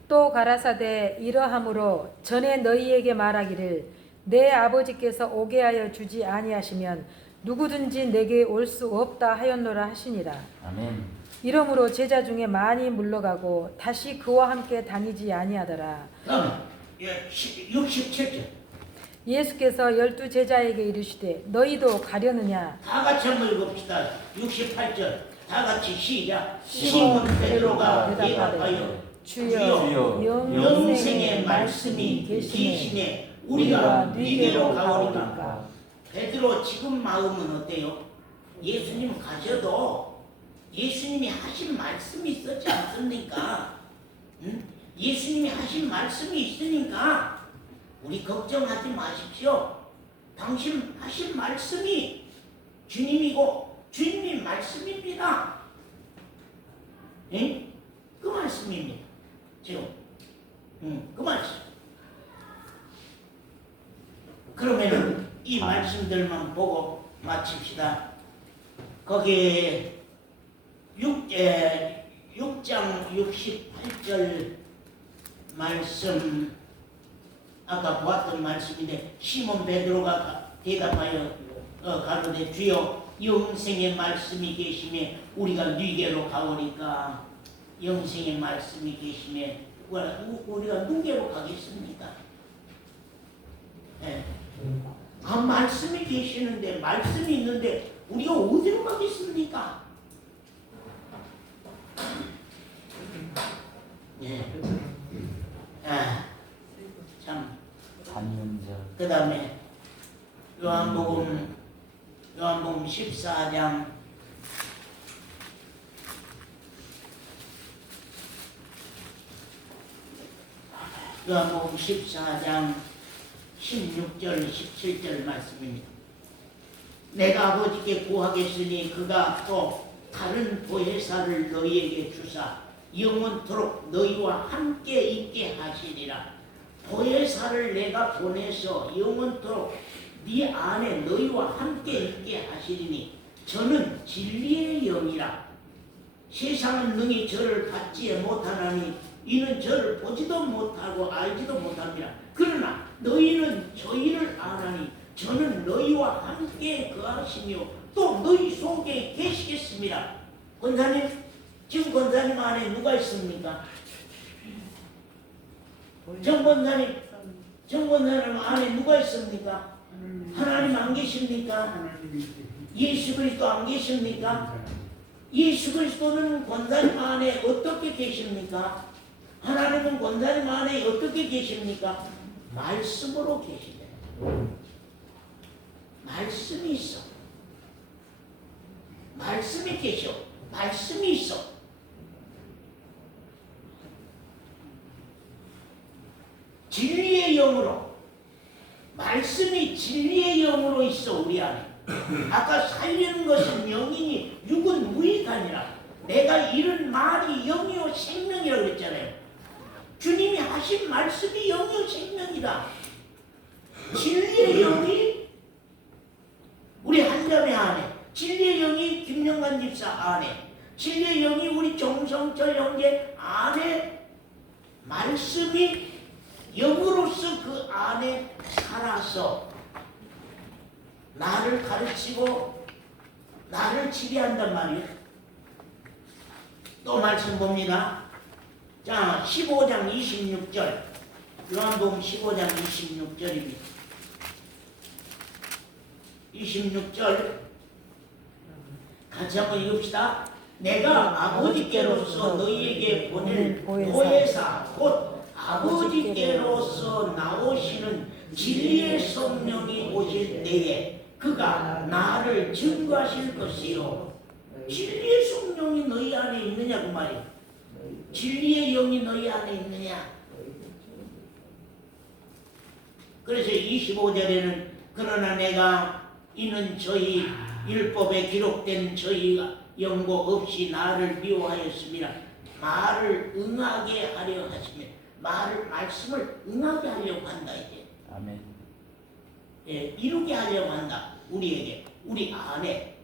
또 가라사대 이러함으로 전에 너희에게 말하기를 내 아버지께서 오게 하여 주지 아니하시면 누구든지 내게 올 수 없다 하였노라 하시니라. 아멘. 이러므로 제자 중에 많이 물러가고 다시 그와 함께 다니지 아니하더라. 그럼 67절 예수께서 12 제자에게 이르시되 너희도 가려느냐. 다 같이 한번 읽읍시다. 68절 다 같이 시작. 시몬 시몬 베드로가 대답하되 대답하여 주여 영생의 말씀이 계시네 우리가 네게로 가오리까. 베드로 지금 마음은 어때요? 예수님 가셔도 예수님이 하신 말씀이 있었지 않습니까? 응? 예수님이 하신 말씀이 있으니까 우리 걱정하지 마십시오. 당신 하신 말씀이 주님이고 주님이 말씀입니다. 응? 그 말씀입니다. 지금 그 말씀. 그러면 이 말씀들만 보고 마칩시다. 거기에 6장 68절 말씀 아까 보았던 말씀인데 시몬 베드로가 대답하여 가로되 주여 영생의 말씀이 계심에 우리가 네게로 가오니까. 영생의 말씀이 계심에 우리가 누구로 가겠습니까? 네. 말씀이 계시는데 말씀이 있는데 우리가 어디로 가겠습니까? 네. 참. 그 다음에 요한복음 14장 요한복음 14장 16절 17절 말씀입니다. 내가 아버지께 구하겠으니 그가 또 다른 보혜사를 너희에게 주사 영원토록 너희와 함께 있게 하시리라. 보혜사를 내가 보내서 영원토록 네 안에 너희와 함께 있게 하시리니 저는 진리의 영이라. 세상은 능히 저를 받지 못하나니 이는 저를 보지도 못하고 알지도 못합니다. 그러나 너희는 저희를 아나니 저는 너희와 함께 거하시며 또 너희 속에 계시겠습니다. 권사님, 지금 권사님 안에 누가 있습니까? 정 권사님 안에 누가 있습니까? 하나님 안 계십니까? 예수 그리스도 안 계십니까? 예수 그리스도는 권사님 안에 어떻게 계십니까? 하나님은 권사님 안에 어떻게 계십니까? 말씀으로 계시네. 말씀이 있어. 말씀이 계셔. 말씀이 있어. 진리의 영으로. 말씀이 진리의 영으로 있어 우리 안에. 아까 살리는 것은 영이니 육은 무익하니라. 내가 이런 말이 영이요 생명이라고 했잖아요. 주님이 하신 말씀이 영이요 생명이다. 진리의 영이 우리 한자매 안에, 진리의 영이 김영관 집사 안에, 진리의 영이 우리 정성철 형제 안에 말씀이 영으로서 그 안에 살아서 나를 가르치고 나를 지배한단 말이에요. 또 말씀 봅니다. 자, 15장 26절. 요한복음 15장 26절입니다. 26절 같이 한번 읽읍시다. 내가 아버지께로서 너희에게 보낼 보혜사 곧 아버지께로서 나오시는 진리의 성령이 오실 때에 그가 나를 증거하실 것이요. 진리의 성령이 너희 안에 있느냐 그 말이에요. 진리의 영이 너희 안에 있느냐. 그래서 25절에는 그러나 내가 이는 저희 율법에 기록된 저희 영고 없이 나를 미워하였습니다. 말을 응하게 하려 하시며 말씀을 응하게 하려고 한다 이제. 아멘. 예, 이루게 하려고 한다. 우리에게 우리 안에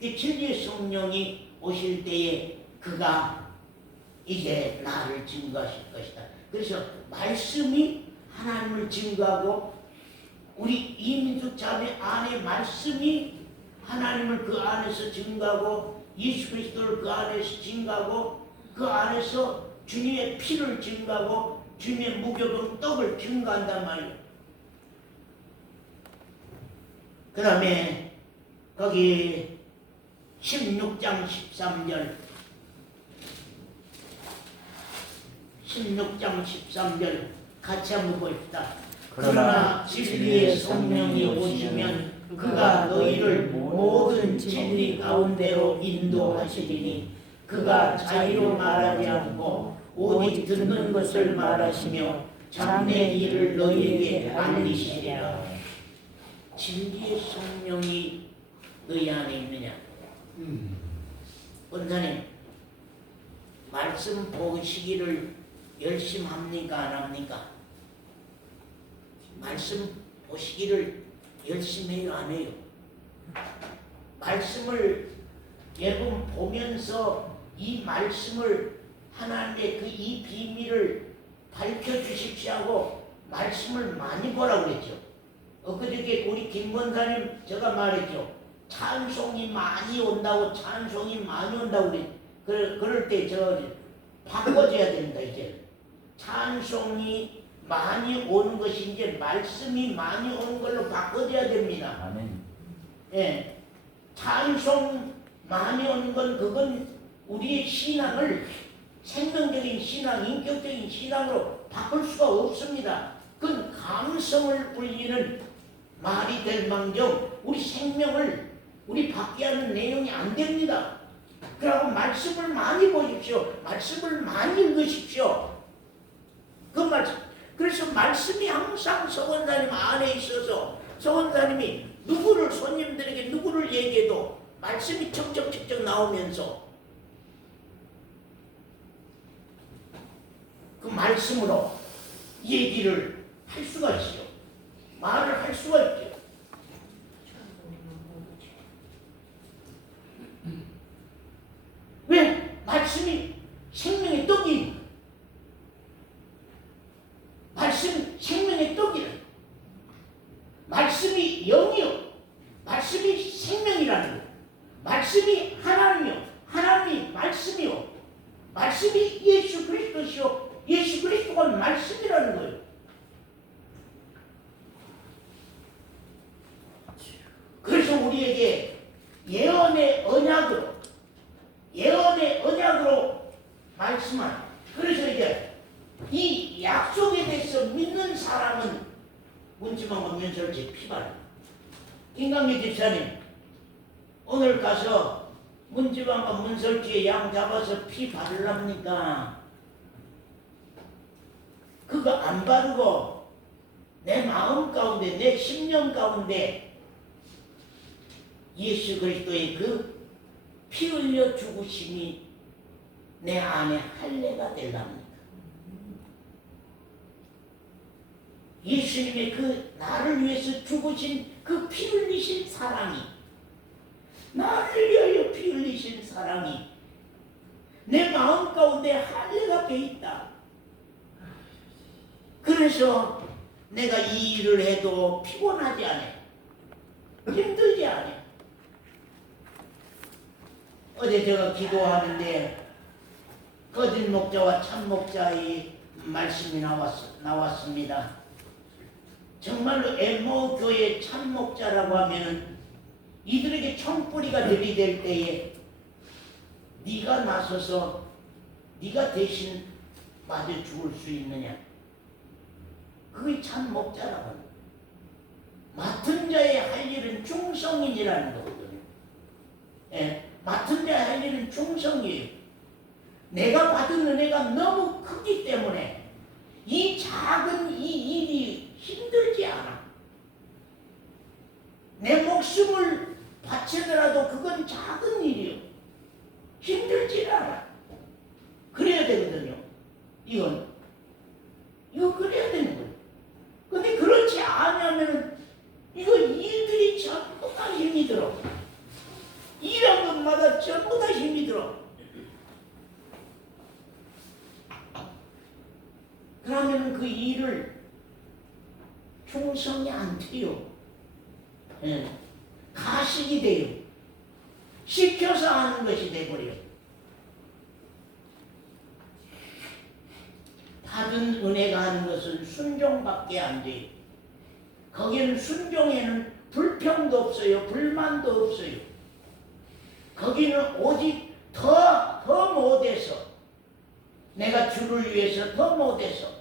그 진리의 성령이 오실 때에 그가 이제 나를 증거하실 것이다. 그래서 말씀이 하나님을 증거하고 우리 이민숙 자매 안에 말씀이 하나님을 그 안에서 증거하고 예수 그리스도를 그 안에서 증거하고 그 안에서 주님의 피를 증거하고 주님의 무교금 떡을 증거한단 말이에요. 그 다음에 거기 16장 13절 16장 13절 같이 한번 봅시다. 그러나 진리의 성령이 오시면 그가 너희를 모든 진리 가운데로 인도하시리니 그가 자유로 말하지 않고 오직 듣는 것을 말하시며 장래 일을 너희에게 알리시리라. 진리의 성령이 너희 안에 있느냐? 원사님 말씀 보시기를 열심히 합니까 안 합니까? 말씀 보시기를 열심히 해요 안 해요? 말씀을 여러분 보면서 이 말씀을 하나님의 그 이 비밀을 밝혀주십시오 하고 말씀을 많이 보라고 그랬죠. 엊그저께 우리 김권사님 제가 말했죠. 찬송이 많이 온다고 찬송이 많이 온다고 그럴 때 저 바꿔줘야 된다 이제. 찬송이 많이 오는 것이 이제 말씀이 많이 오는 걸로 바꿔줘야 됩니다. 아멘. 예, 찬송 많이 오는 건 그건 우리의 신앙을 생명적인 신앙, 인격적인 신앙으로 바꿀 수가 없습니다. 그건 감성을 울리는 말이 될 망정 우리 생명을 우리 받게 하는 내용이 안 됩니다. 그러고 말씀을 많이 보십시오. 말씀을 많이 읽으십시오. 그 말씀. 그래서 말씀이 항상 서원사님 안에 있어서 서원사님이 누구를 손님들에게 누구를 얘기해도 말씀이 척척척척 나오면서 그 말씀으로 얘기를 할 수가 있어요. 말을 할 수가 있죠. 왜? 말씀이 생명의 떡이 말씀 생명의 떡이라. 말씀이 영이요. 말씀이 생명이라는 거예요. 말씀이 하나님이요. 하나님이 말씀이요. 말씀이 예수 그리스도시요. 예수 그리스도가 말씀이라는 거예요. 그래서 우리에게 예언의 언약으로 말씀한. 그래서 이제 이 약속에 대해서 믿는 사람은 문지방과 문설주에 피 바릅니다. 김강기 집사님, 오늘 가서 문지방과 문설주에 양 잡아서 피 바르랍니까? 그거 안 바르고 내 마음 가운데, 내 심령 가운데 예수 그리스도의 그 피 흘려 죽으심이 내 안에 할례가 되랍니까? 예수님의 그 나를 위해서 죽으신 그 피 흘리신 사랑이, 나를 위하여 피 흘리신 사랑이 내 마음 가운데 할례가 돼 있다. 그래서 내가 이 일을 해도 피곤하지 않아, 힘들지 않아. 어제 제가 기도하는데 거짓 목자와 참 목자의 말씀이 나왔습니다. 정말로 에모 교회 참 목자라고 하면은 이들에게 총뿌리가 들이댈 때에 네가 나서서 네가 대신 맞아 죽을 수 있느냐? 그게 참 목자라고 합니다. 맡은 자의 할 일은 충성인이라는 거거든요. 예, 맡은 자의 할 일은 충성이에요. 내가 받은 은혜가 너무 크기 때문에 이 작은 이 일이 힘들지 않아. 내 목숨을 바치더라도 그건 작은 일이요. 힘들지 않아. 그래야 되거든요. 이거 그래야 되는 거예요. 근데 그렇지 않으면 이거 일들이 전부 다 힘이 들어. 일한 것마다 전부 다 힘이 들어. 그러면 그 일을 충성이 안 돼요. 예. 가식이 돼요. 시켜서 하는 것이 돼버려요. 받은 은혜가 하는 것은 순종밖에 안 돼요. 거기는 순종에는 불평도 없어요. 불만도 없어요. 거기는 오직 더 못해서, 내가 주를 위해서 더 못해서,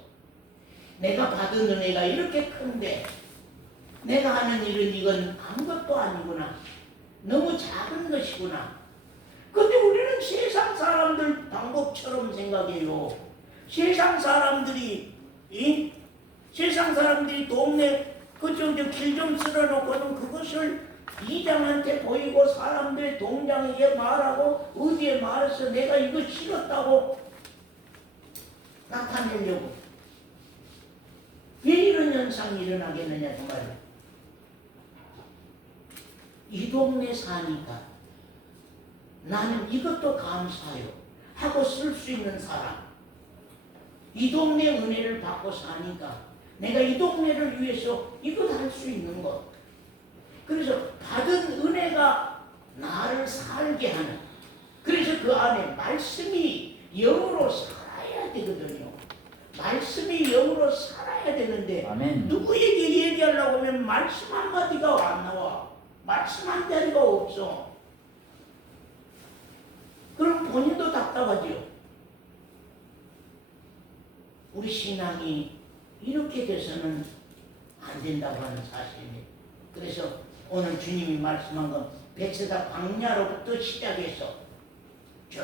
내가 받은 은혜가 이렇게 큰데 내가 하는 일은 이건 아무것도 아니구나. 너무 작은 것이구나. 근데 우리는 세상 사람들 방법처럼 생각해요. 세상 사람들이 동네 그쪽 길 좀 쓸어놓고는 그것을 이장한테 보이고 사람들 동장에게 말하고 어디에 말해서 내가 이거 싫었다고 나타내려고. 왜 이런 현상이 일어나겠느냐 그 말이에요. 이 동네 사니까 나는 이것도 감사해요 하고 쓸 수 있는 사람, 이 동네 은혜를 받고 사니까 내가 이 동네를 위해서 이것 할 수 있는 것. 그래서 받은 은혜가 나를 살게 하는, 그래서 그 안에 말씀이 영으로 살아야 되거든요. 말씀이 영으로 살아야 되는데 아멘. 누구에게 얘기하려고 하면 말씀 한마디가 안 나와. 말씀 한 자리가 없어. 그럼 본인도 답답하지요. 우리 신앙이 이렇게 돼서는 안 된다고 하는 사실입니다. 그래서 오늘 주님이 말씀한 건 베세다 광야로부터 시작해서 쭉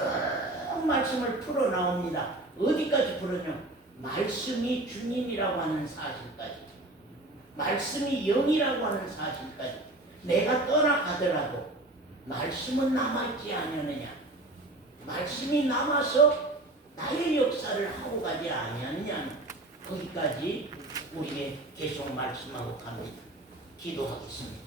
말씀을 풀어 나옵니다. 어디까지 풀어냐? 말씀이 주님이라고 하는 사실까지, 말씀이 영이라고 하는 사실까지. 내가 떠나가더라도 말씀은 남아있지 않느냐? 말씀이 남아서 나의 역사를 하고 가지 아니하느냐? 거기까지 우리에게 계속 말씀하고 갑니다. 기도하겠습니다.